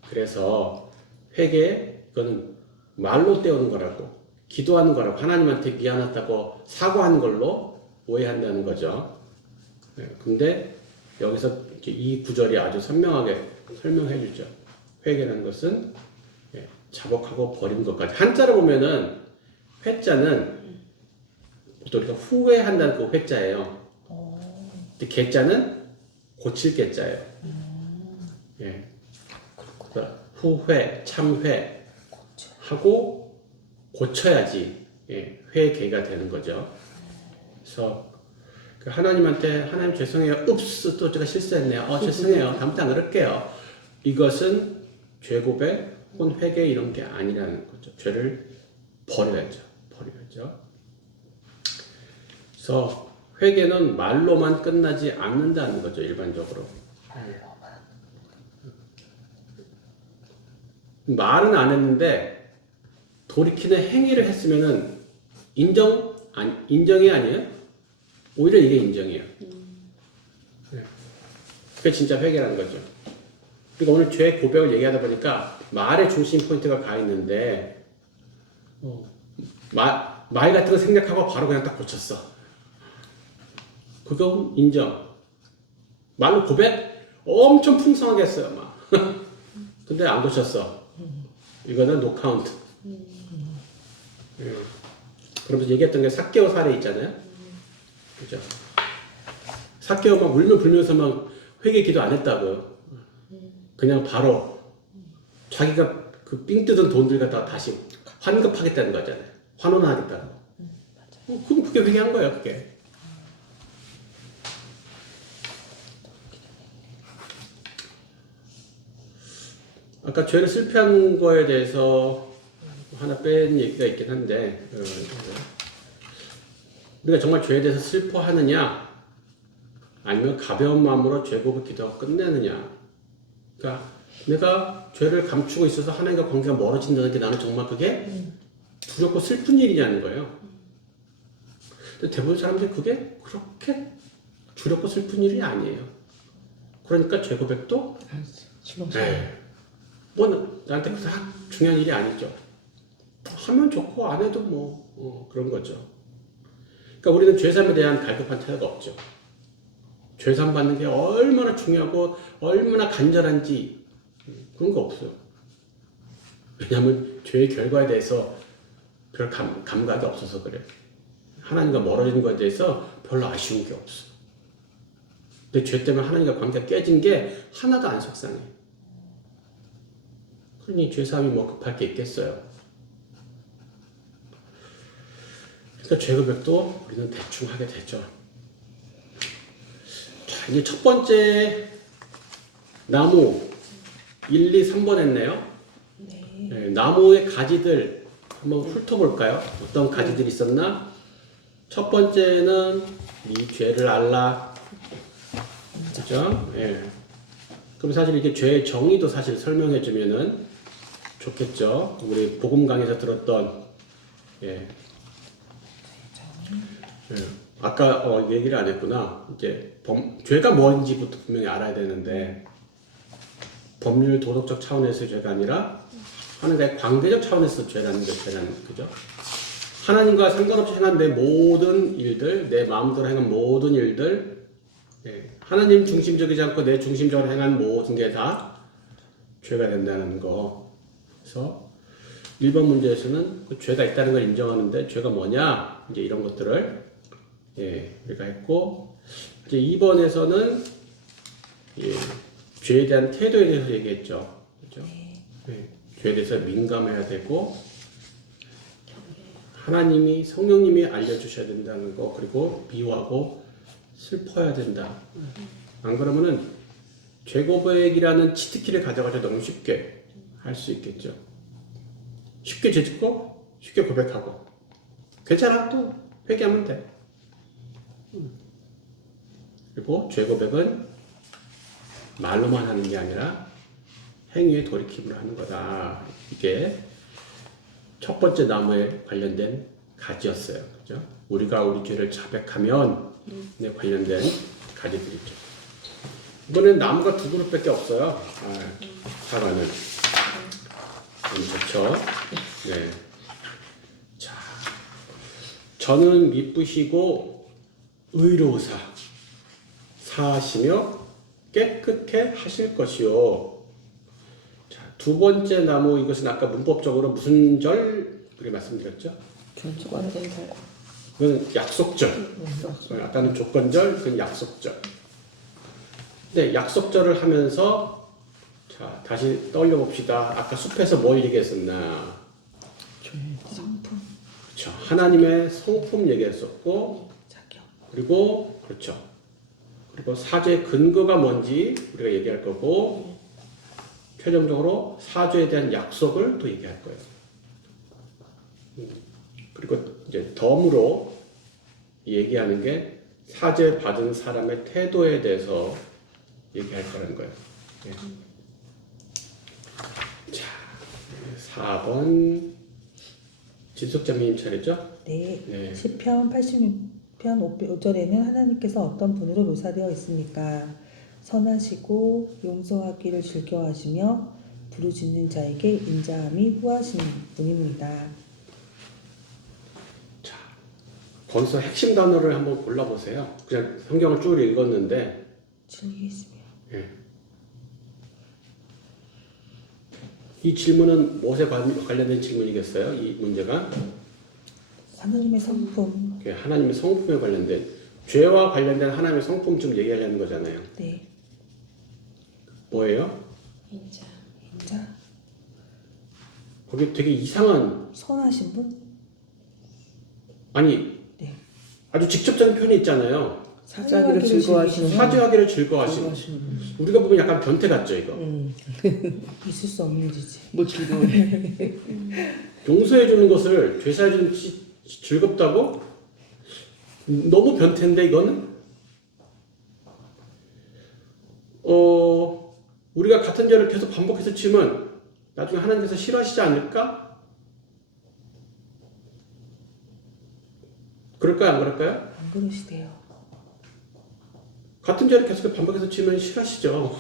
그래서 회개 그거는 말로 때우는 거라고 기도하는 거라고 하나님한테 미안하다고 사과하는 걸로 오해한다는 거죠. 네, 근데 여기서 이 구절이 아주 선명하게 설명해 주죠. 회개라는 것은 자복하고 버리는 것까지. 한자로 보면은 회자는 보통 우리가 후회한다는 그 회자예요. 근데 개자는 고칠 개자예요. 예. 그러니까 후회, 참회 하고 고쳐야지 회개가 되는 거죠. 그래서 하나님한테 하나님 죄송해요. 읍스 또 제가 실수했네요. 죄송해요. 다음부터 안 그럴게요. 이것은 죄고백 혹은 회개 이런 게 아니라는 거죠. 죄를 버려야죠. 그래서 회개는 말로만 끝나지 않는다는 거죠. 일반적으로. 말은 안 했는데 돌이키는 행위를 했으면은 인정이 아니에요? 오히려 이게 인정이에요. 그게 진짜 회개라는 거죠. 우리가 오늘 죄 고백을 얘기하다 보니까 말의 중심 포인트가 가 있는데 말 같은 거 생략하고 바로 그냥 딱 고쳤어. 그거 인정. 말로 고백 엄청 풍성하게 했어요, 막. 근데 안 고쳤어. 이거는 노 카운트. 그러면서 얘기했던 게 삭개오 사례 있잖아요. 그죠? 삭개오 막 울며 불면서 막 회개 기도 안 했다고. 그냥 바로 자기가 그 삥 뜯은 돈들 갖다가 다시 환급하겠다는 거잖아요. 환원하겠다는 거. 그럼 그게 회개한 거예요, 그게. 아까 죄를 실패한 거에 대해서 하나 뺀 얘기가 있긴 한데, 우리가 정말 죄에 대해서 슬퍼하느냐, 아니면 가벼운 마음으로 죄 고백 기도하고 끝내느냐. 그러니까 내가 죄를 감추고 있어서 하나님과 관계가 멀어진다는 게 나는 정말 그게 두렵고 슬픈 일이냐는 거예요. 근데 대부분 사람들이 그게 그렇게 두렵고 슬픈 일이 아니에요. 그러니까 죄 고백도 뭐 나한테 그렇게 중요한 일이 아니죠. 하면 좋고 안 해도 뭐 그런 거죠. 그러니까 우리는 죄사함에 대한 갈급한 태도가 없죠. 죄사함 받는 게 얼마나 중요하고 얼마나 간절한지 그런 거 없어요. 왜냐하면 죄의 결과에 대해서 별 감각이 없어서 그래요. 하나님과 멀어지는 것에 대해서 별로 아쉬운 게 없어. 근데 죄 때문에 하나님과 관계가 깨진 게 하나도 안 속상해. 그러니 죄사함이 뭐 급할 게 있겠어요. 그러니까 죄 고백도 우리는 대충 하게 되죠. 자, 이제 첫 번째 나무 1, 2, 3번 했네요. 네, 나무의 가지들 한번 훑어볼까요? 어떤 가지들이 있었나? 첫 번째는 이 죄를 알라. 그죠? 예. 그럼 사실 이게 죄의 정의도 사실 설명해주면은 좋겠죠. 우리 복음 강에서 들었던 예. 예. 아까 얘기를 안 했구나. 이제 죄가 뭔지부터 분명히 알아야 되는데 법률 도덕적 차원에서의 죄가 아니라 하나님과의 관계적 차원에서 죄라는 게 죄라는 그죠? 하나님과 상관없이 행한 내 모든 일들, 내 마음대로 행한 모든 일들, 예. 하나님 중심적이지 않고 내 중심적으로 행한 모든 게 다 죄가 된다는 거. 그래서 1번 문제에서는 그 죄가 있다는 걸 인정하는데 죄가 뭐냐? 이제 이런 것들을 우리가 했고 이제 2번에서는 죄에 대한 태도에 대해서 얘기했죠. 그렇죠? 죄에 대해서 민감해야 되고 하나님이 성령님이 알려주셔야 된다는 거 그리고 미워하고 슬퍼야 된다. 안 그러면은 죄 고백이라는 치트키를 가져가서 너무 쉽게 할 수 있겠죠. 쉽게 죄 짓고 쉽게 고백하고 괜찮아 또 회개하면 돼. 그리고 죄 고백은 말로만 하는 게 아니라 행위에 돌이킴을 하는 거다. 이게 첫 번째 나무에 관련된 가지였어요. 그죠? 우리가 우리 죄를 자백하면 관련된 가지들이죠. 이번엔 나무가 두 그룹밖에 없어요. 사과는. 좋죠. 네. 자, 저는 미쁘시고 의로우사 사하시며 깨끗해 하실 것이요. 자, 두 번째 나무 이것은 아까 문법적으로 무슨 절 우리 말씀드렸죠? 주관된 결과. 그건 약속절. 아까는 조건절, 그건 약속절. 근데 약속절을 하면서 자, 다시 떠올려 봅시다. 아까 숲에서 뭘 얘기했었나? 성품. 그렇죠. 하나님의 성품 얘기했었고, 그리고 그렇죠. 그리고 사죄의 근거가 뭔지 우리가 얘기할 거고, 최종적으로 사죄에 대한 약속을 또 얘기할 거예요. 그리고 이제 덤으로 얘기하는 게 사죄 받은 사람의 태도에 대해서 얘기할 거라는 거예요. 예. 자, 4번 진숙자매님 차례죠? 네. 네. 시편 86편 5절에는 하나님께서 어떤 분으로 묘사되어 있습니까? 선하시고 용서하기를 즐겨하시며 부르짖는 자에게 인자함이 후하신 분입니다. 자, 거기서 핵심 단어를 한번 골라보세요. 그냥 성경을 쭉 읽었는데, 즐기시며 예. 이 질문은 무엇에 관련된 질문이겠어요? 이 문제가 하나님의 성품. 하나님의 성품에 관련된, 죄와 관련된 하나님의 성품 좀 얘기하려는 거잖아요. 네. 뭐예요? 인자. 인자. 거기 되게 이상한, 선하신 분. 아니 네. 아주 직접적인 표현이 있잖아요. 사자기를 즐거워하시는 사죄하기를 즐거워하시는. 우리가 보면 약간 변태 같죠 이거. 있을 수 없는 짓이. 뭐 즐거워해. 용서해 주는 것을 죄 사해 주는 것이 즐겁다고? 너무 변태인데 이거는? 우리가 같은 죄를 계속 반복해서 치면 나중에 하나님께서 싫어하시지 않을까? 그럴까요? 안 그럴까요? 안 그러시대요. 같은 죄를 계속 반복해서 치면 싫어하시죠.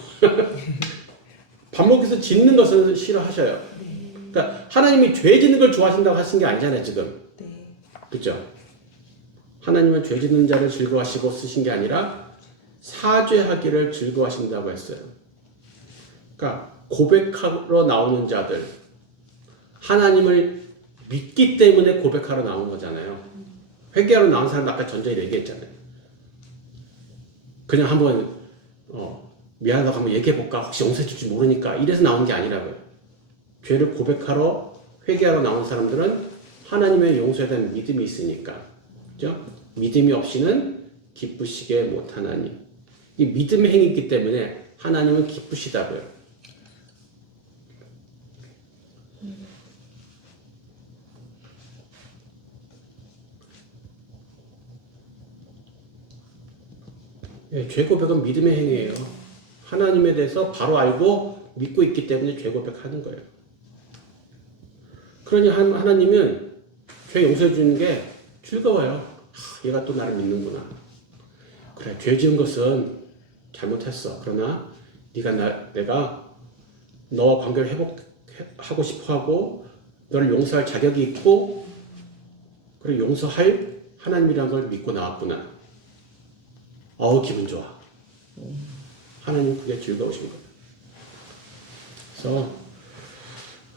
반복해서 짓는 것은 싫어하셔요. 그러니까 하나님이 죄 짓는 걸 좋아하신다고 하신 게 아니잖아요 지금. 네. 그렇죠? 하나님은 죄 짓는 자를 즐거워하시고 쓰신 게 아니라 사죄하기를 즐거워하신다고 했어요. 그러니까 고백하러 나오는 자들, 하나님을 믿기 때문에 고백하러 나온 거잖아요. 회개하러 나온 사람 아까 전전에 얘기했잖아요. 그냥 한번 미안하다고 한번 얘기해볼까? 혹시 용서해 줄지 모르니까 이래서 나온 게 아니라고요. 죄를 고백하러 회개하러 나온 사람들은 하나님의 용서에 대한 믿음이 있으니까, 그죠? 믿음이 없이는 기쁘시게 못하나니, 이 믿음의 행위이기 때문에 하나님은 기쁘시다고요. 예, 죄 고백은 믿음의 행위예요. 하나님에 대해서 바로 알고 믿고 있기 때문에 죄 고백하는 거예요. 그러니 하나님은 죄 용서해 주는 게 즐거워요. 얘가 또 나를 믿는구나. 그래, 죄 지은 것은 잘못했어. 그러나 내가 너와 관계를 회복하고 싶어하고 너를 용서할 자격이 있고 그리고 용서할 하나님이라는 걸 믿고 나왔구나. 기분 좋아. 하나님 그게 즐거우신 거예요.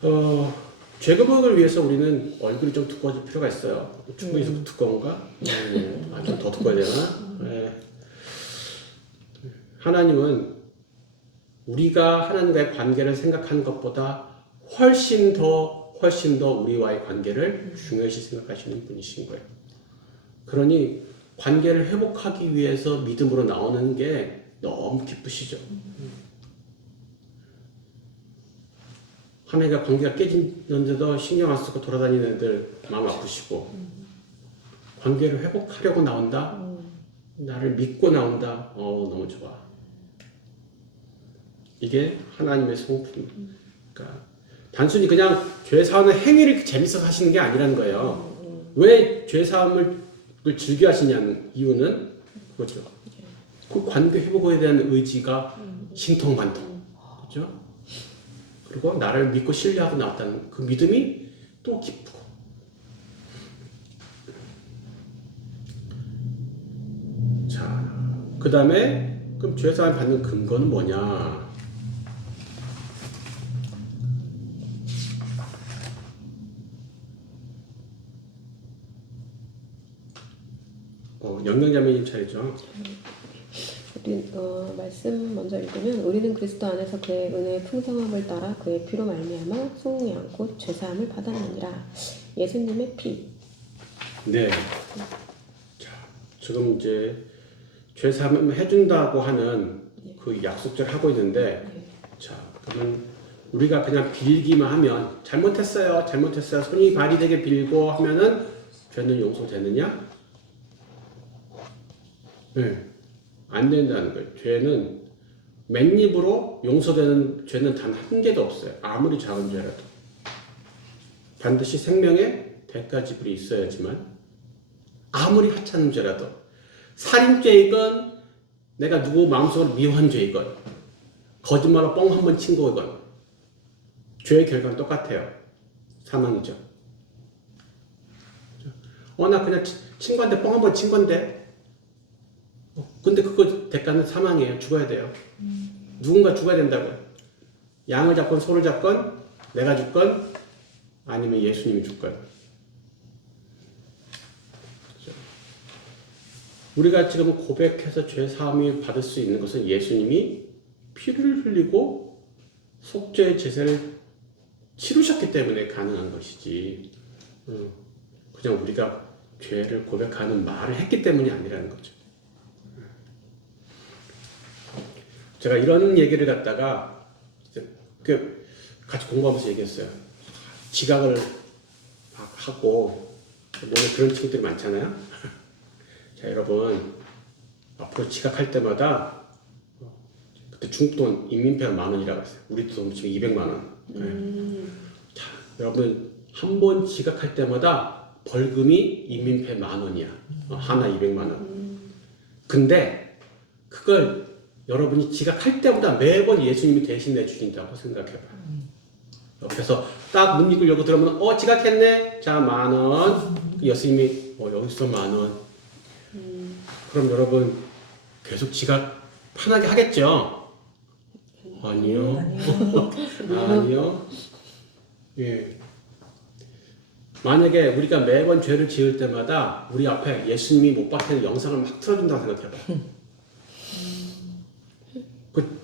그래서 죄급을 위해서 우리는 얼굴이 좀 두꺼워질 필요가 있어요. 충분히 두꺼운가? 좀 더 두꺼워야 되나? 네. 하나님은 우리가 하나님과의 관계를 생각하는 것보다 훨씬 더 우리와의 관계를 중요시 생각하시는 분이신 거예요. 그러니 관계를 회복하기 위해서 믿음으로 나오는 게 너무 기쁘시죠. 하나님과 관계가 깨지는데도 신경 안 쓰고 돌아다니는 애들 마음 아프시고, 관계를 회복하려고 나온다? 나를 믿고 나온다? 너무 좋아. 이게 하나님의 성품. 그러니까 단순히 그냥 죄 사하는 행위를 재밌어서 하시는 게 아니라는 거예요. 왜 죄 사함을 즐겨 하시냐는 이유는 그거죠. 그 관계 회복에 대한 의지가 신통반통. 그렇죠? 그리고 나를 믿고 신뢰하고 나왔다는 그 믿음이 또 기쁘고. 자, 그 다음에 그럼 죄사함 받는 근거는 뭐냐? 영양자매님 차례죠. 우리 말씀 먼저 읽으면 우리는 그리스도 안에서 그의 은혜의 풍성함을 따라 그의 피로 말미암아 속량 곧 죄사함을 받았느니라. 예수님의 피. 네. 자, 지금 이제 죄사함을 해준다고 하는 그 약속절 하고 있는데, 자, 그러면 우리가 그냥 빌기만 하면 잘못했어요, 손이 발이 되게 빌고 하면은 죄는 용서되느냐? 네, 안 된다는 거예요. 죄는 맨입으로 용서되는 죄는 단 한 개도 없어요. 아무리 작은 죄라도. 반드시 생명의 대가 지불이 있어야지만, 아무리 하찮은 죄라도, 살인죄이건 내가 누구 마음속으로 미워한 죄이건 거짓말로 뻥 한 번 친 거건 죄의 결과는 똑같아요. 사망이죠. 나 그냥 친구한테 뻥 한 번 친 건데 근데 그거 대가는 사망이에요. 죽어야 돼요. 누군가 죽어야 된다고요. 양을 잡건 소를 잡건 내가 죽건 아니면 예수님이 죽건. 우리가 지금 고백해서 죄 사함을 받을 수 있는 것은 예수님이 피를 흘리고 속죄의 제사를 치르셨기 때문에 가능한 것이지 그냥 우리가 죄를 고백하는 말을 했기 때문이 아니라는 거죠. 제가 이런 얘기를 갖다가 같이 공부하면서 얘기했어요. 지각을 하고 오늘 그런 친구들이 많잖아요. 자, 여러분 앞으로 지각할 때마다 그때 중국 돈 인민폐가 10,000원이라고 했어요. 우리 돈 지금 200만 원. 자, 여러분 한 번 지각할 때마다 벌금이 인민폐 10,000원이야. 하나 200만 원. 근데 그걸 여러분이 지각할 때마다 매번 예수님이 대신 내주신다고 생각해봐요. 옆에서 딱 문 읽으려고 들어오면 지각했네. 자 10,000원. 예수님이 여기서 10,000원. 그럼 여러분 계속 지각 편하게 하겠죠? 아니요. 아니요. 예. 만약에 우리가 매번 죄를 지을 때마다 우리 앞에 예수님이 못 박히는 영상을 막 틀어준다고 생각해봐. 그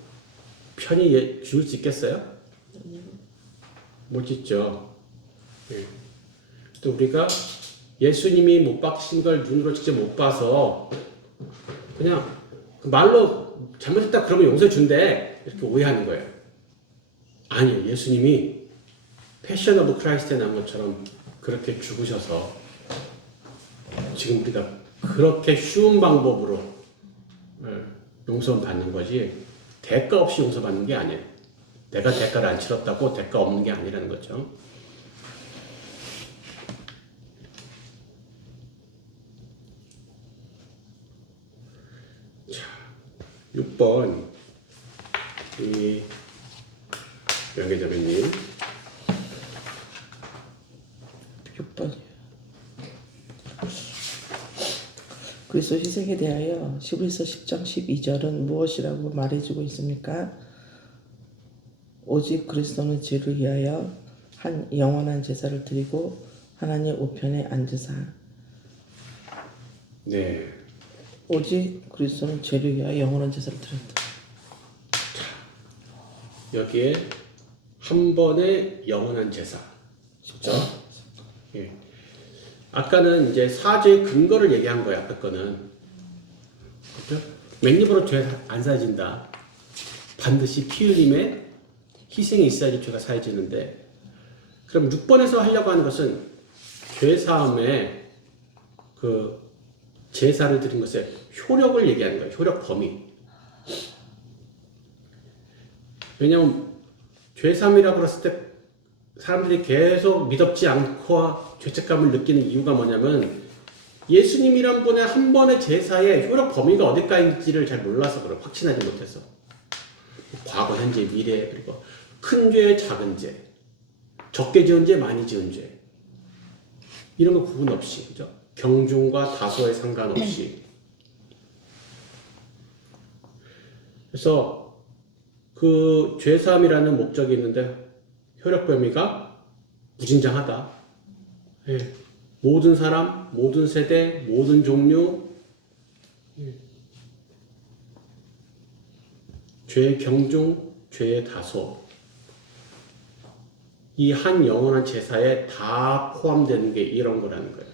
편히 지을 수 있겠어요? 못 짓죠. 예. 또 우리가 예수님이 못 박힌 걸 눈으로 직접 못 봐서 그냥 말로 잘못했다 그러면 용서해 준대 이렇게 오해하는 거예요. 아니에요. 예수님이 패션 오브 크라이스트에 나온 것처럼 그렇게 죽으셔서 지금 우리가 그렇게 쉬운 방법으로 용서 받는 거지 대가 없이 용서받는 게 아니에요. 내가 대가를 안 치렀다고 대가 없는 게 아니라는 거죠. 자, 6번 이 명예자매님 6번이요. 그리스도 희생에 대하여 히브리서 10장 12절은 무엇이라고 말해주고 있습니까? 오직 그리스도는 죄를 위하여 한 영원한 제사를 드리고 하나님 우편에 앉으사. 네. 오직 그리스도는 죄를 위하여 영원한 제사를 드렸다. 여기에 한 번의 영원한 제사. 그렇죠? 예. 아까는 이제 사죄의 근거를 얘기한 거야. 앞에 거는. 그렇죠? 맨입으로 죄 안 사해진다. 반드시 피 흘림에 희생이 있어야지 죄가 사해지는데 그럼 6번에서 하려고 하는 것은 죄 사함에 그 제사를 드린 것의 효력을 얘기하는 거예요. 효력 범위. 왜냐하면 죄 사함이라고 했을 때 사람들이 계속 믿었지 않고 죄책감을 느끼는 이유가 뭐냐면 예수님이란 분의 한 번의 제사의 효력 범위가 어디까지인지를 잘 몰라서 그래. 확신하지 못해서. 과거, 현재, 미래, 그리고 큰 죄, 작은 죄, 적게 지은 죄, 많이 지은 죄 이런 거 구분 없이 그죠? 경중과 다소에 상관없이 그래서 그 죄사함이라는 목적이 있는데 효력 범위가 무진장하다. 예. 모든 사람, 모든 세대, 모든 종류 예. 죄의 경중, 죄의 다소 이 한 영원한 제사에 다 포함되는 게 이런 거라는 거예요.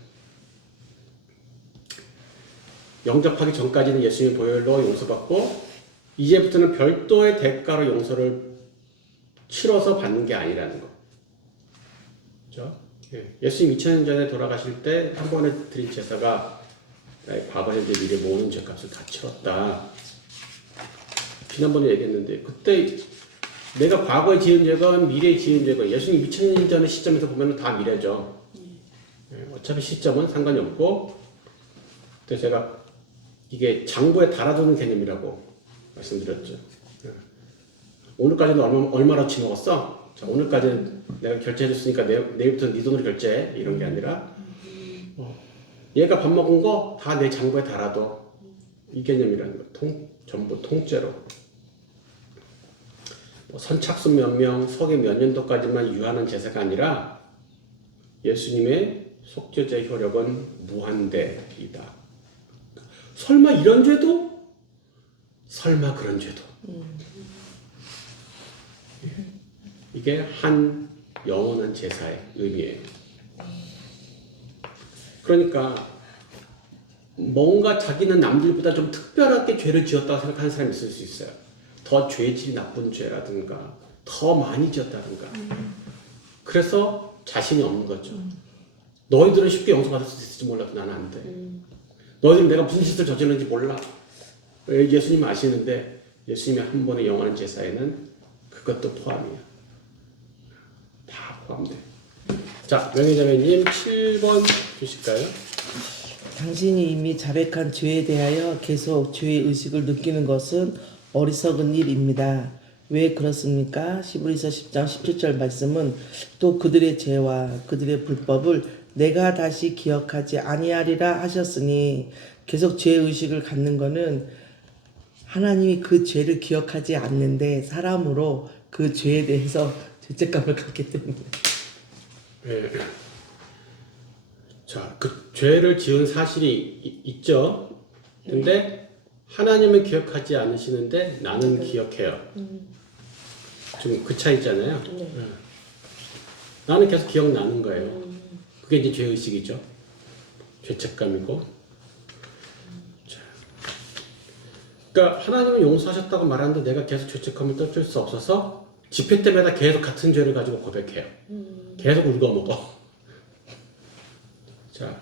영접하기 전까지는 예수님의 보혈로 용서받고 이제부터는 별도의 대가로 용서를 치러서 받는 게 아니라는 거. 그렇죠? 예수님 2000년 전에 돌아가실 때 한 번에 드린 제사가 과거, 현재, 미래 모든 죄값을 다 치렀다. 지난번에 얘기했는데 그때 내가 과거에 지은 죄건 미래에 지은 죄건 예수님 2000년 전의 시점에서 보면 다 미래죠. 어차피 시점은 상관이 없고 그때 제가 이게 장부에 달아두는 개념이라고 말씀드렸죠. 오늘까지는 얼마나 치 먹었어? 자, 오늘까지는 내가 결제해줬으니까 내일부터 네 돈으로 결제해. 이런 게 아니라 얘가 밥 먹은 거 다 내 장부에 달아둬. 이 개념이라는 거. 전부 통째로. 뭐 선착순 몇 명, 서기 몇 년도까지만 유한한 제사가 아니라 예수님의 속죄제 효력은 무한대이다. 설마 이런 죄도? 설마 그런 죄도. 이게 한 영원한 제사의 의미예요. 그러니까 뭔가 자기는 남들보다 좀 특별하게 죄를 지었다고 생각하는 사람이 있을 수 있어요. 더 죄질이 나쁜 죄라든가 더 많이 지었다든가. 그래서 자신이 없는 거죠. 너희들은 쉽게 용서받을 수 있을지 몰라도 나는 안 돼. 너희들은 내가 무슨 짓을 저질렀는지 몰라. 예수님 아시는데 예수님의 한 번의 영원한 제사에는 그것도 포함이야. 다 포함돼. 자, 명예자매님 7번 주실까요? 당신이 이미 자백한 죄에 대하여 계속 죄의 의식을 느끼는 것은 어리석은 일입니다. 왜 그렇습니까? 히브리서 10장 17절 말씀은 또 그들의 죄와 그들의 불법을 내가 다시 기억하지 아니하리라 하셨으니 계속 죄의 의식을 갖는 것은 하나님이 그 죄를 기억하지 않는데 사람으로 그 죄에 대해서 죄책감을 갖기 때문에. 네. 자, 그 죄를 지은 사실이 있죠. 근데 하나님은 기억하지 않으시는데 나는 기억해요. 지금 그 차이잖아요. 나는 계속 기억나는 거예요. 그게 이제 죄의식이죠. 죄책감이고. 자, 그러니까 하나님은 용서하셨다고 말하는데 내가 계속 죄책감을 떨칠 수 없어서 집회 때마다 계속 같은 죄를 가지고 고백해요. 계속 울거먹어. 자,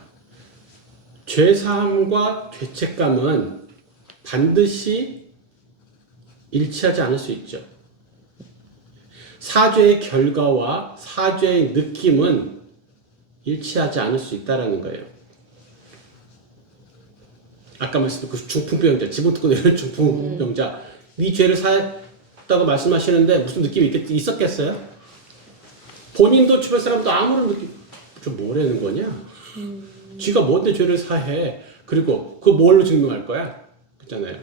죄사함과 죄책감은 반드시 일치하지 않을 수 있죠. 사죄의 결과와 사죄의 느낌은 일치하지 않을 수 있다는 거예요. 아까 말씀드린 그 중풍병자, 지붕 뜯고 내리는 중풍병자, 네 죄를 사했다고 말씀하시는데 무슨 느낌이 있었겠어요? 본인도 주변 사람도 아무런 느낌, 좀 뭐라는 거냐? 쥐가 뭔데 죄를 사해? 그리고 그거 뭘로 증명할 거야? 그렇잖아요.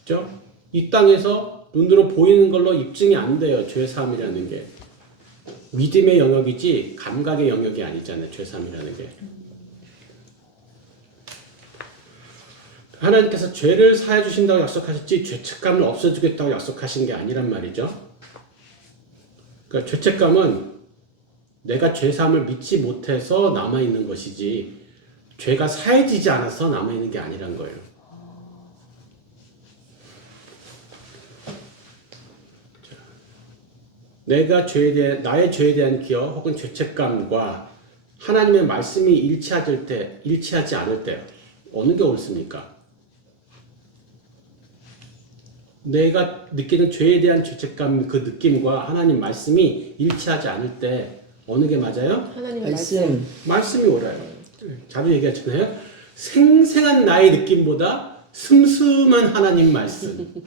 그죠? 이 땅에서 눈으로 보이는 걸로 입증이 안 돼요. 죄사함이라는 게. 믿음의 영역이지 감각의 영역이 아니잖아요. 죄사함이라는 게. 하나님께서 죄를 사해 주신다고 약속하셨지 죄책감을 없애주겠다고 약속하신 게 아니란 말이죠. 그러니까 죄책감은 내가 죄사함을 믿지 못해서 남아있는 것이지 죄가 사해지지 않아서 남아있는 게 아니란 거예요. 내가 나의 죄에 대한 기억 혹은 죄책감과 하나님의 말씀이 일치하지 않을 때 어느 게 옳습니까? 내가 느끼는 죄에 대한 죄책감 그 느낌과 하나님 말씀이 일치하지 않을 때 어느 게 맞아요? 하나님 말씀이 옳아요. 자주 얘기하잖아요. 생생한 나의 느낌보다 슴슴한 하나님 말씀.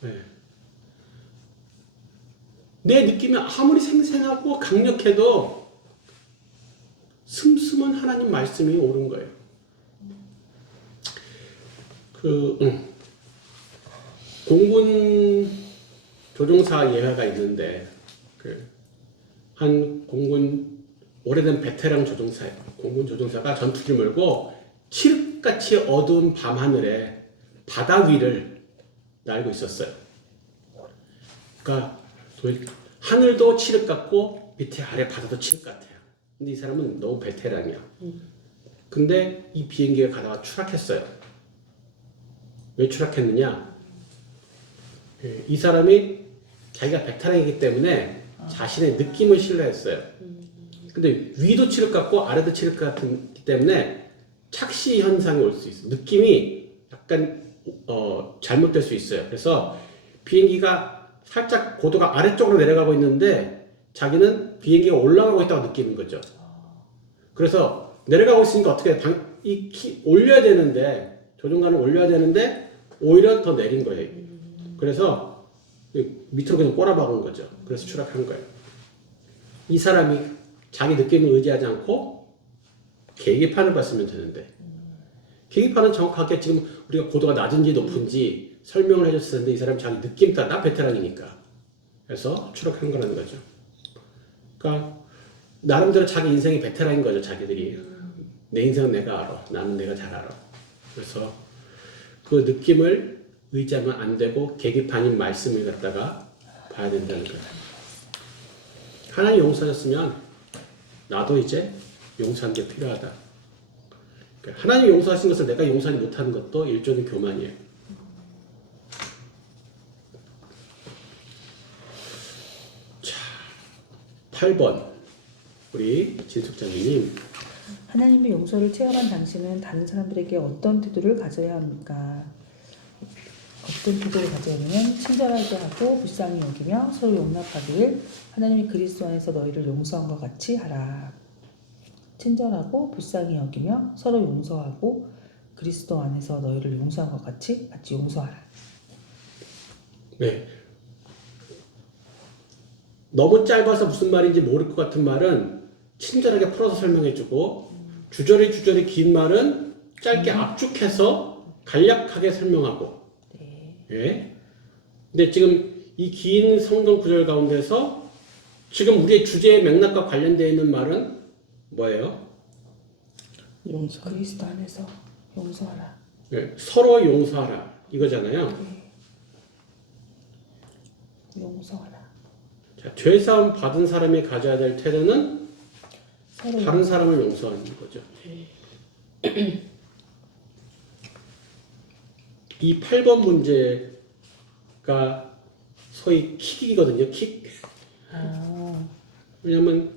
네. 내 느낌이 아무리 생생하고 강력해도 슴슴한 하나님 말씀이 옳은 거예요. 공군 조종사 예화가 있는데 한 공군 오래된 베테랑 조종사예요. 공군 조종사가 전투기를 몰고 칠흑같이 어두운 밤하늘에 바다 위를 날고 있었어요. 그러니까 하늘도 칠흑 같고 밑에 아래 바다도 칠흑 같아요. 근데 이 사람은 너무 베테랑이야. 근데 이 비행기가 가다가 추락했어요. 왜 추락했느냐? 이 사람이 자기가 베테랑이기 때문에 자신의 느낌을 신뢰했어요. 근데 위도 칠흑 같고 아래도 칠흑 같기 때문에 착시 현상이 올 수 있어요. 느낌이 약간 잘못될 수 있어요. 그래서 비행기가 살짝 고도가 아래쪽으로 내려가고 있는데 자기는 비행기가 올라가고 있다고 느끼는 거죠. 그래서 내려가고 있으니까 어떻게 올려야 되는데 조종간을 올려야 되는데 오히려 더 내린 거예요. 그래서 밑으로 그냥 꼬라박은 거죠. 그래서 추락한 거예요. 이 사람이 자기 느낌을 의지하지 않고 계기판을 봤으면 되는데 계기판은 정확하게 지금 우리가 고도가 낮은지 높은지 설명을 해줬을 텐데 이 사람이 자기 느낌 따라 베테랑이니까 그래서 추락한 거라는 거죠. 그러니까 나름대로 자기 인생이 베테랑인 거죠. 자기들이 내 인생은 내가 알아. 나는 내가 잘 알아. 그래서 그 느낌을 의지하면 안 되고 계기판인 말씀을 갖다가 봐야 된다는 거예요. 하나님 용서하셨으면 나도 이제 용서하는 게 필요하다. 그러니까 하나님 용서하신 것을 내가 용서하지 못하는 것도 일종의 교만이에요. 자, 8번 우리 진숙장님. 하나님의 용서를 체험한 당신은 다른 사람들에게 어떤 태도를 가져야 합니까? 어떤 태도를 가져야 하냐면 친절하게 하고 불쌍히 여기며 서로 용납하길 하나님이 그리스도 안에서 너희를 용서한 것 같이 하라. 친절하고 불쌍히 여기며 서로 용서하고 그리스도 안에서 너희를 용서한 것 같이 용서하라. 네. 너무 짧아서 무슨 말인지 모를 것 같은 말은 친절하게 풀어서 설명해주고 주저리 긴 말은 짧게 압축해서 간략하게 설명하고. 네. 예. 근데 지금 이 긴 성경 구절 가운데서 지금 우리의 주제의 맥락과 관련되어 있는 말은 뭐예요? 용서. 그리스도 안에서 용서하라. 예. 서로 용서하라 이거잖아요. 네. 용서하라. 자, 죄사함 받은 사람이 가져야 될 태도는 서로 다른 사람을 용서하는 거죠. 이 8번 문제가 소위 킥이거든요. 킥. 아, 왜냐면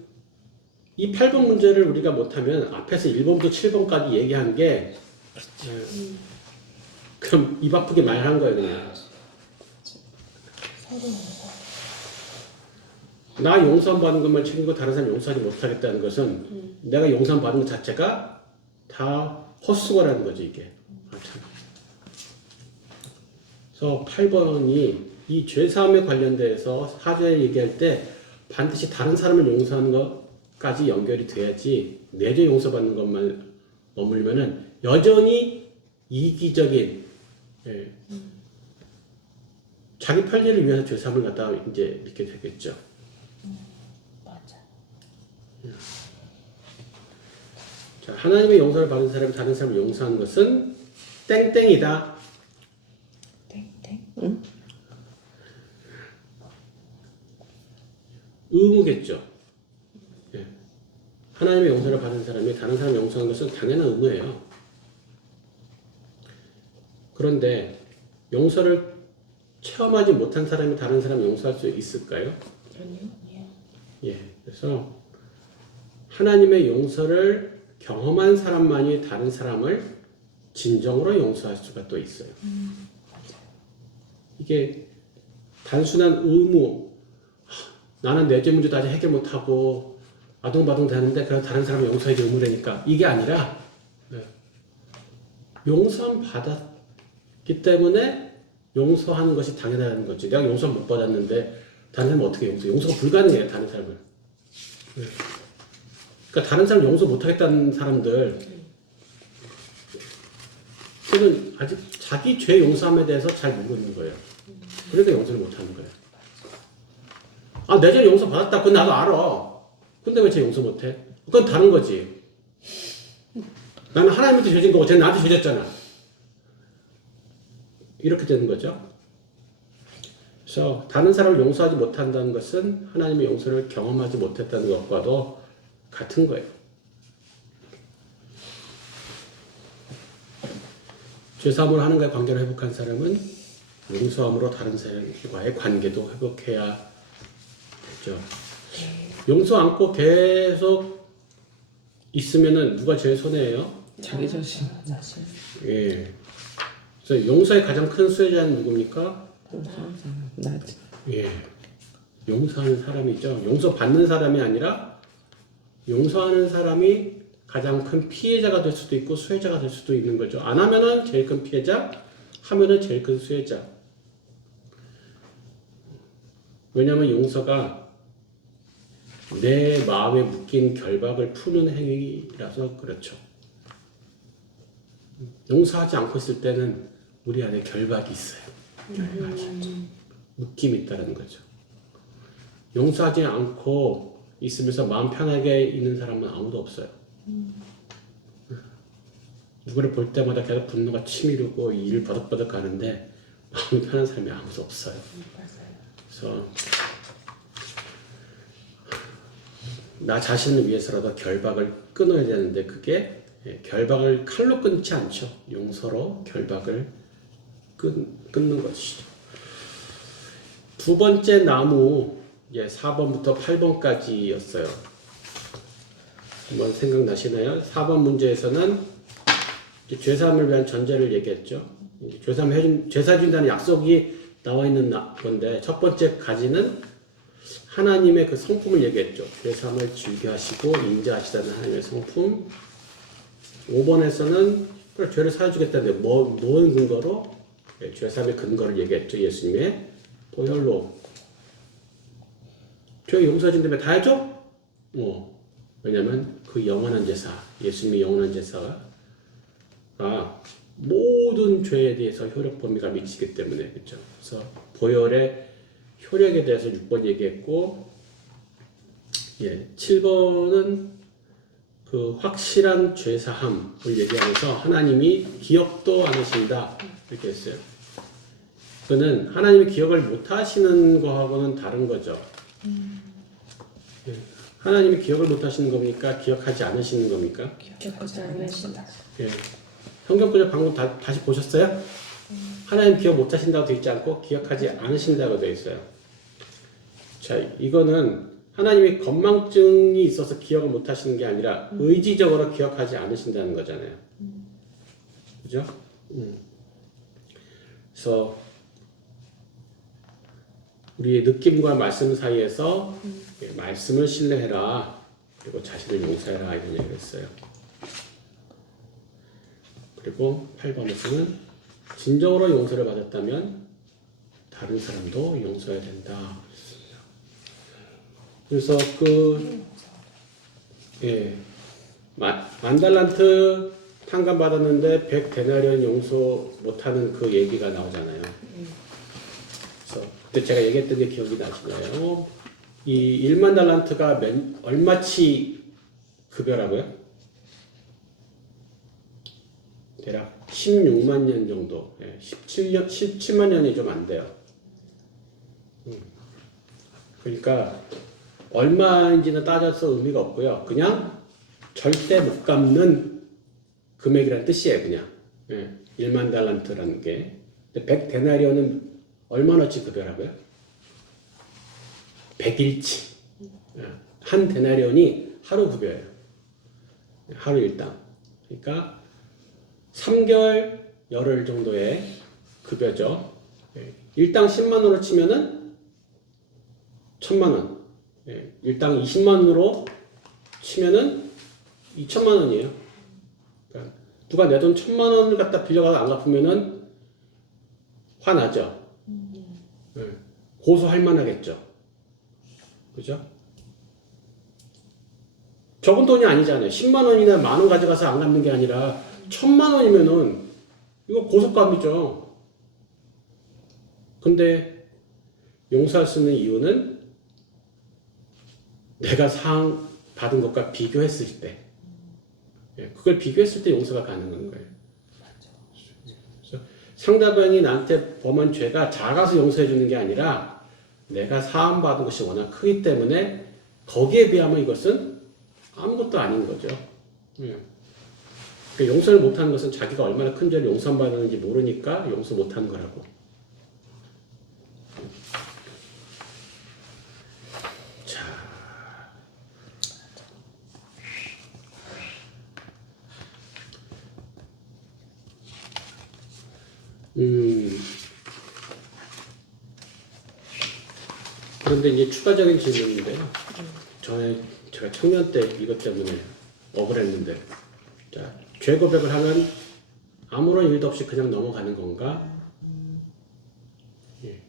이 8번 문제를 우리가 못하면 앞에서 1번부터 7번까지 얘기한 게 그럼 입 아프게 말한 거예요. 그냥. 서로 용서. 나 용서함 받은 것만 챙기고 다른 사람 용서하지 못하겠다는 것은 내가 용서함 받은 것 자체가 다 헛수고라는 거죠. 이게. 아, 참. 그래서 8번이 이 죄사함에 관련돼서 사죄를 얘기할 때 반드시 다른 사람을 용서하는 것까지 연결이 돼야지 내 죄 용서받는 것만 머물면은 여전히 이기적인 예. 자기 편리를 위해서 죄사함을 갖다 이제 믿게 되겠죠. 맞아. 자, 하나님의 용서를 받은 사람이 다른 사람을 용서하는 것은 땡땡이다. 땡땡. 응? 의무겠죠. 예. 하나님의 용서를 받은 사람이 다른 사람을 용서하는 것은 당연한 의무예요. 그런데 용서를 체험하지 못한 사람이 다른 사람을 용서할 수 있을까요? 아니요. 예. 그래서 하나님의 용서를 경험한 사람만이 다른 사람을 진정으로 용서할 수가 또 있어요. 이게 단순한 의무, 나는 내 죄 문제도 아직 해결 못하고 아둥바둥 되는데 그래서 다른 사람을 용서해야 의무라니까 이게 아니라 용서함 받았기 때문에 용서하는 것이 당연하다는 거지. 내가 용서 못 받았는데 다른 사람은 어떻게 용서해? 용서가 불가능해요. 다른 사람을. 그러니까 다른 사람 용서 못하겠다는 사람들 그는 아직 자기 죄 용서함에 대해서 잘 모르는 거예요. 그러니까 용서를 못하는 거예요. 아, 내 죄 용서 받았다. 그건 나도 알아. 근데 왜 쟤 용서 못해? 그건 다른 거지. 나는 하나님한테 죄진 거고 쟤는 나한테 죄졌잖아. 이렇게 되는 거죠. 그래서 다른 사람을 용서하지 못한다는 것은 하나님의 용서를 경험하지 못했다는 것과도 같은 거예요. 죄사함을 하는 것에 관계를 회복한 사람은 용서함으로 다른 사람과의 관계도 회복해야 되죠. 용서 않고 계속 있으면은 누가 제일 손해예요? 자기 자신. 자신. 예. 그래서 용서의 가장 큰 수혜자는 누굽니까? 용서하는 사람. 나지. 예. 용서하는 사람이죠. 용서 받는 사람이 아니라 용서하는 사람이 가장 큰 피해자가 될 수도 있고 수혜자가 될 수도 있는 거죠. 안 하면은 제일 큰 피해자, 하면은 제일 큰 수혜자. 왜냐하면 용서가 내 마음에 묶인 결박을 푸는 행위라서 그렇죠. 용서하지 않고 있을 때는 우리 안에 결박이 있어요. 묶임이 있다는 거죠. 용서하지 않고 있으면서 마음 편하게 있는 사람은 아무도 없어요. 누구를 볼 때마다 계속 분노가 치밀고 일을 버덕버덕 하는데 마음이 편한 사람이 아무도 없어요. 그래서 나 자신을 위해서라도 결박을 끊어야 되는데 그게 결박을 칼로 끊지 않죠. 용서로 결박을 끊는 것이죠. 두 번째 나무 4번부터 8번까지였어요. 한번 생각나시나요? 4번 문제에서는 죄사함을 위한 전제를 얘기했죠. 죄사함 해준, 제사 준다는 약속이 나와 있는 건데 첫 번째 가지는 하나님의 그 성품을 얘기했죠. 죄사함을 즐겨하시고 인자하시다는 하나님의 성품. 5번에서는 그래, 죄를 사해주겠다는데 뭔 근거로? 죄사함의 근거를 얘기했죠. 예수님의 보혈로. 죄 용서해 준다며 다 해줘? 왜냐면 그 영원한 제사, 예수님의 영원한 제사가 모든 죄에 대해서 효력 범위가 미치기 때문에 그렇죠. 그래서 보혈의 효력에 대해서 6번 얘기했고, 7번은 그 확실한 죄사함을 얘기하면서 하나님이 기억도 안 하신다 이렇게 했어요. 그는 하나님이 기억을 못 하시는 거하고는 다른 거죠. 하나님이 기억을 못 하시는 겁니까? 기억하지 않으시는 겁니까? 기억하지 않으신다. 성경 구절 방금 다시 보셨어요? 하나님 기억 못 하신다고 되어 있지 않고 기억하지 않으신다고 되어 있어요. 자, 이거는 하나님이 건망증이 있어서 기억을 못 하시는 게 아니라 의지적으로 기억하지 않으신다는 거잖아요. 그죠? 그래서 우리의 느낌과 말씀 사이에서 말씀을 신뢰해라. 그리고 자신을 용서해라. 이런 얘기를 했어요. 그리고 8번에서는 진정으로 용서를 받았다면 다른 사람도 용서해야 된다. 그래서 만달란트 탕감 받았는데 100데나리온 용서 못하는 그 얘기가 나오잖아요. 그래서 그때 제가 얘기했던 게 기억이 나시나요? 이 1만 달란트가 얼마치 급여라고요? 대략 16만 년 정도, 17만 년이 좀 안 돼요. 그러니까 얼마인지는 따져서 의미가 없고요. 그냥 절대 못 갚는 금액이라는 뜻이에요. 그냥 1만 달란트라는 게. 100데나리온은 얼마나치 급여라고요? 100일치. 한 데나리온이 하루 급여예요. 하루 일당. 그러니까 3개월 열흘 정도의 급여죠. 일당 10만 원으로 치면은 1000만 원. 일당 20만 원으로 치면은 2천만 원이에요. 그러니까 누가 내 돈 1000만 원을 갖다 빌려가서 안 갚으면은 화나죠. 고소할 만하겠죠. 그죠? 적은 돈이 아니잖아요. 10만 원이나 만 원 가져가서 안 갚는 게 아니라 1000만 원이면은 이거 고속감이죠. 근데 용서할 수 있는 이유는 내가 사항 받은 것과 비교했을 때, 그걸 비교했을 때 용서가 가능한 거예요. 그래서 상대방이 나한테 범한 죄가 작아서 용서해 주는 게 아니라 내가 사함 받은 것이 워낙 크기 때문에 거기에 비하면 이것은 아무것도 아닌 거죠. 용서를 못하는 것은 자기가 얼마나 큰 죄를 용서받았는지 모르니까 용서 못하는 거라고. 자, 그런데 이제 추가적인 질문인데요. 제가 청년 때 이것 때문에 억울했는데. 자, 죄 고백을 하면 아무런 일도 없이 그냥 넘어가는 건가? 예.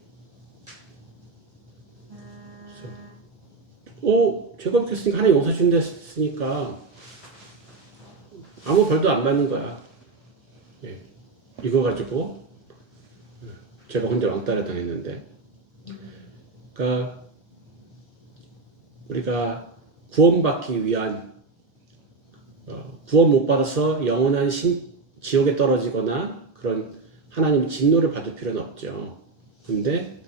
죄 고백했으니까 하나님 용서 준다 했으니까 아무 벌도 안 받는 거야. 예. 이거 가지고 제가 혼자 왕따를 당했는데. 그러니까 우리가 구원받기 위한 구원 못 받아서 영원한 지옥에 떨어지거나 그런 하나님의 진노를 받을 필요는 없죠. 근데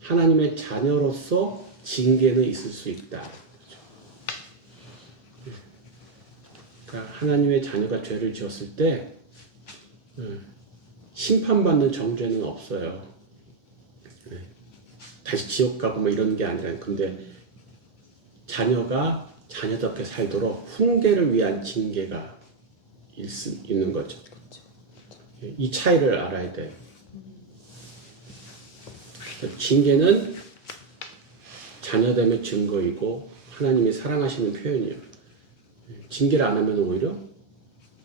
하나님의 자녀로서 징계는 있을 수 있다. 그러니까 하나님의 자녀가 죄를 지었을 때 심판받는 정죄는 없어요. 다시 지옥 가고 뭐 이런 게 아니라, 근데 자녀가 자녀답게 살도록 훈계를 위한 징계가 있는 거죠. 이 차이를 알아야 돼. 징계는 자녀됨의 증거이고 하나님이 사랑하시는 표현이에요. 징계를 안 하면 오히려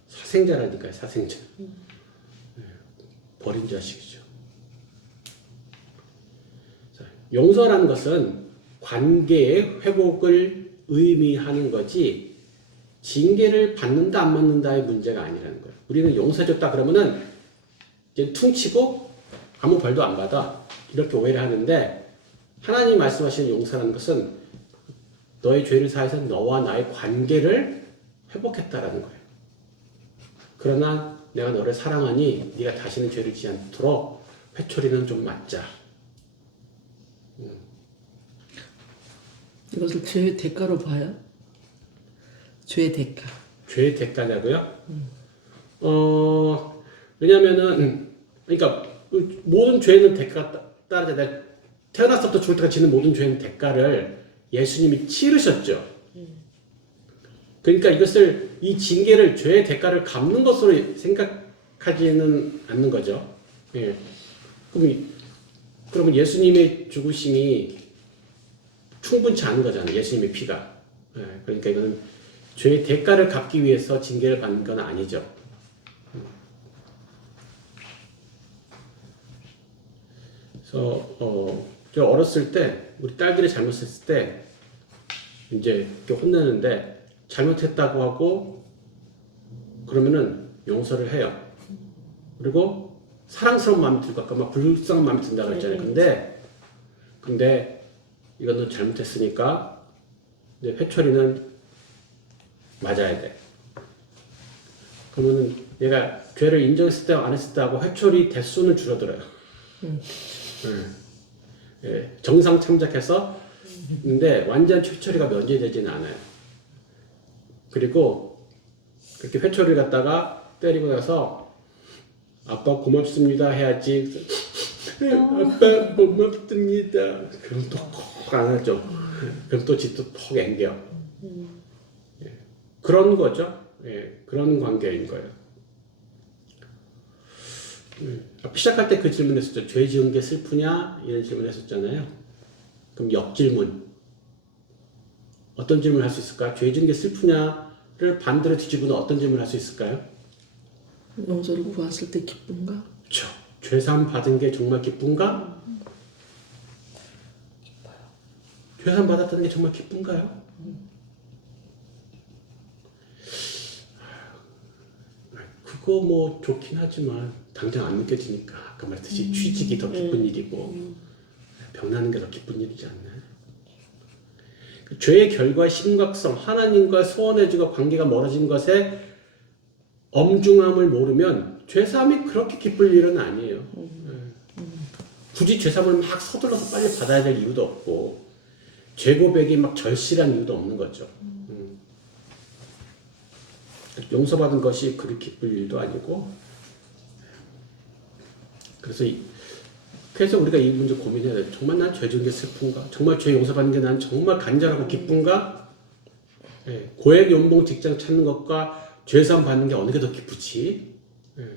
사생자라니까요. 사생자. 버린 자식이죠. 자, 용서라는 것은 관계의 회복을 의미하는 거지 징계를 받는다 안 받는다의 문제가 아니라는 거예요. 우리는 용서해줬다 그러면은 이제 퉁치고 아무 벌도 안 받아 이렇게 오해를 하는데, 하나님 말씀하시는 용서라는 것은 너의 죄를 사해서 너와 나의 관계를 회복했다라는 거예요. 그러나 내가 너를 사랑하니 네가 다시는 죄를 지지 않도록 회초리는 좀 맞자. 이것을 죄의 대가로 봐요? 죄의 대가. 죄의 대가냐고요? 왜냐면은 그러니까 모든 죄는 대가가 따르잖아요. 태어났을 때부터 죽을 때까지 지는 모든 죄는 대가를 예수님이 치르셨죠. 그러니까 이 징계를 죄의 대가를 갚는 것으로 생각하지는 않는 거죠. 예. 그러면 예수님의 죽으심이 충분치 않은 거잖아요. 예수님의 피가. 예. 그러니까 이거는 죄의 대가를 갚기 위해서 징계를 받는 건 아니죠. 그래서 저 어렸을 때 우리 딸들이 잘못했을 때 이제 이렇게 혼내는데 잘못했다고 하고 그러면은 용서를 해요. 그리고 사랑스러운 마음이 들고 아까 막 불쌍한 마음이 든다고 그랬잖아요. 근데 이거는 잘못했으니까 이제 회초리는 맞아야 돼. 그러면은 얘가 죄를 인정했을 때 안 했을 때 하고 회초리 대수는 줄어들어요. 예, 정상 참작해서 근데 완전 회초리가 면제되지는 않아요. 그리고 그렇게 회초리를 갖다가 때리고 나서 아빠 고맙습니다 해야지. 아빠 고맙습니다. 그럼 또 콕 안 하죠. 그럼 또 집도 톡 앵겨. 예, 그런 거죠. 예, 그런 관계인 거예요. 시작할 때 그 질문 했었죠. 죄 지은 게 슬프냐? 이런 질문 했었잖아요. 그럼 역질문. 어떤 질문을 할 수 있을까? 죄 지은 게 슬프냐를 반대로 뒤집으면 어떤 질문을 할 수 있을까요? 용서를 구했을 때 기쁜가? 그렇죠. 죄사함 받은 게 정말 기쁜가? 죄사함 받았다는 게 정말 기쁜가요? 그거 뭐 좋긴 하지만 당장 안 느껴지니까 아까 말했듯이 취직이 더 기쁜 일이고 병나는 게 더 기쁜 일이지 않나요? 죄의 결과의 심각성, 하나님과 소원해지고 관계가 멀어진 것의 엄중함을 모르면 죄사함이 그렇게 기쁠 일은 아니에요. 굳이 죄사함을 막 서둘러서 빨리 받아야 될 이유도 없고 죄 고백이 막 절실한 이유도 없는 거죠. 용서받은 것이 그리 기쁠 일도 아니고, 그래서 우리가 이 문제 고민해야 돼. 정말 난 죄 지은 게 슬픈가? 정말 죄 용서받는 게 난 정말 간절하고 기쁜가? 예, 고액 연봉 직장 찾는 것과 죄사함 받는 게 어느 게 더 기쁘지? 예,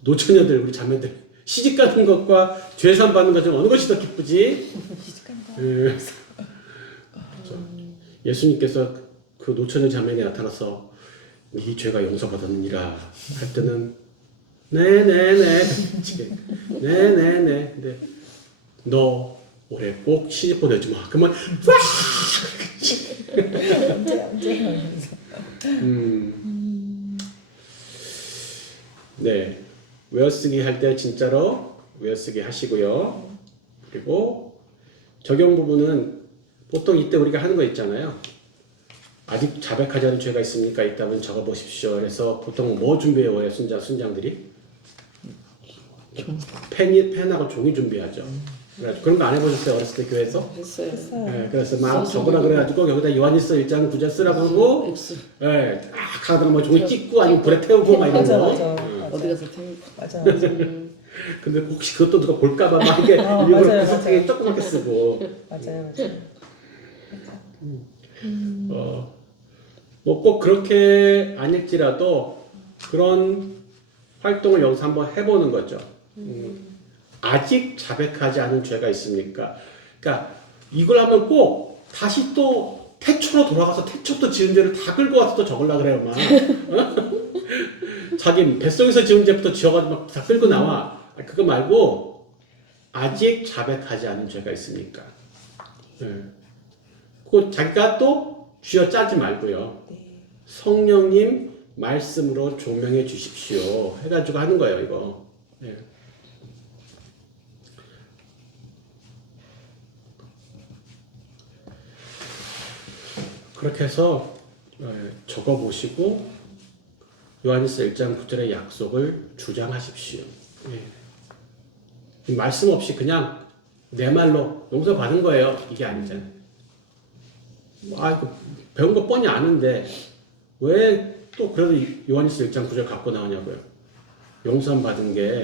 노처녀들 우리 자매들 시집 가는 것과 죄사함 받는 것 중 어느 것이 더 기쁘지? 예, 예수님께서 그 노처녀 자매가 나타나서 네 죄가 용서받았느니라 할 때는 네네네 네네네 근데 너 올해 꼭 시집 보내지 마. 그러면 언제 이러면서. 네 외워쓰기 할 때 진짜로 외워쓰기 하시고요. 그리고 적용 부분은 보통 이때 우리가 하는 거 있잖아요. 아직 자백하지 않은 죄가 있습니까? 있다면 적어보십시오. 그래서 보통 뭐 준비해 와요? 순장들이 펜하고 종이 준비하죠. 그래가지고 그런 거 안 해보셨어요? 어렸을 때 교회에서? 했어요. 네, 그래서 막 적으라 그래가지고 여기다 요한일서 1장 9절 쓰라고 하고 X 예, 딱 하다가 뭐 종이 찍고 아니면 불에 태우고 막 이런 맞아, 거. 맞아. 어디 가서 태우고 맞아. 근데 혹시 그것도 누가 볼까봐 막 이게 일부러 맞아요, 구석탱이 맞아요. 조그맣게 쓰고 맞아요. 뭐 꼭 그렇게 아닐지라도 그런 활동을 여기서 한번 해보는 거죠. 아직 자백하지 않은 죄가 있습니까? 그러니까 이걸 하면 꼭 다시 또 태초로 돌아가서 태초 또 지은 죄를 다 긁고 와서 또 적으려 그래요, 막. 자기 뱃속에서 지은 죄부터 지어가지고 막 다 끌고 나와. 그거 말고 아직 자백하지 않은 죄가 있습니까? 그 자기가 또 쥐어 짜지 말고요. 성령님 말씀으로 조명해 주십시오. 해가지고 하는 거예요, 이거. 예. 그렇게 해서 적어보시고 요한일서 1장 9절의 약속을 주장하십시오. 예. 말씀 없이 그냥 내 말로 용서받은 거예요. 이게 아니잖아요. 이거 배운 거 뻔히 아는데 왜 또 그래도 요한일서 1장 9절 갖고 나오냐고요. 용서 받은 게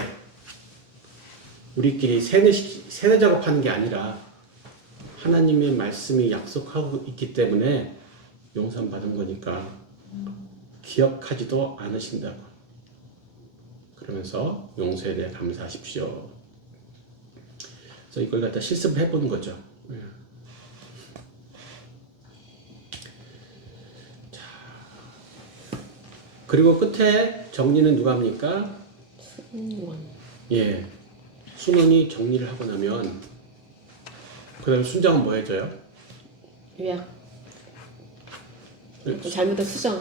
우리끼리 세뇌 작업하는 게 아니라 하나님의 말씀이 약속하고 있기 때문에 용서 받은 거니까 기억하지도 않으신다고. 그러면서 용서에 대해 감사하십시오. 그래서 이걸 갖다 실습을 해보는 거죠. 그리고 끝에 정리는 누가 합니까? 예. 순원이 정리를 하고 나면 그 다음에 순장은 뭐 해줘요? 요약. 잘못된 수정.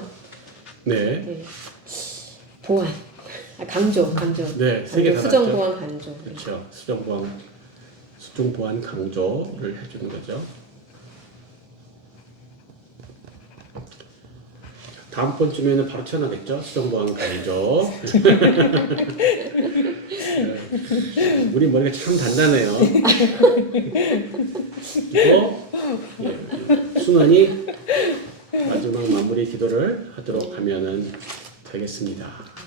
네. 네. 보완. 강조. 네, 세 개 다 수정, 맞죠? 보완, 강조. 그렇죠. 수정 보완 강조를 해주는 거죠. 다음 번쯤에는 바로 튀어나겠죠? 수정 보완 강조. 우리 머리가 참 단단해요. 그리고 순환이 마지막 마무리 기도를 하도록 하면은 되겠습니다.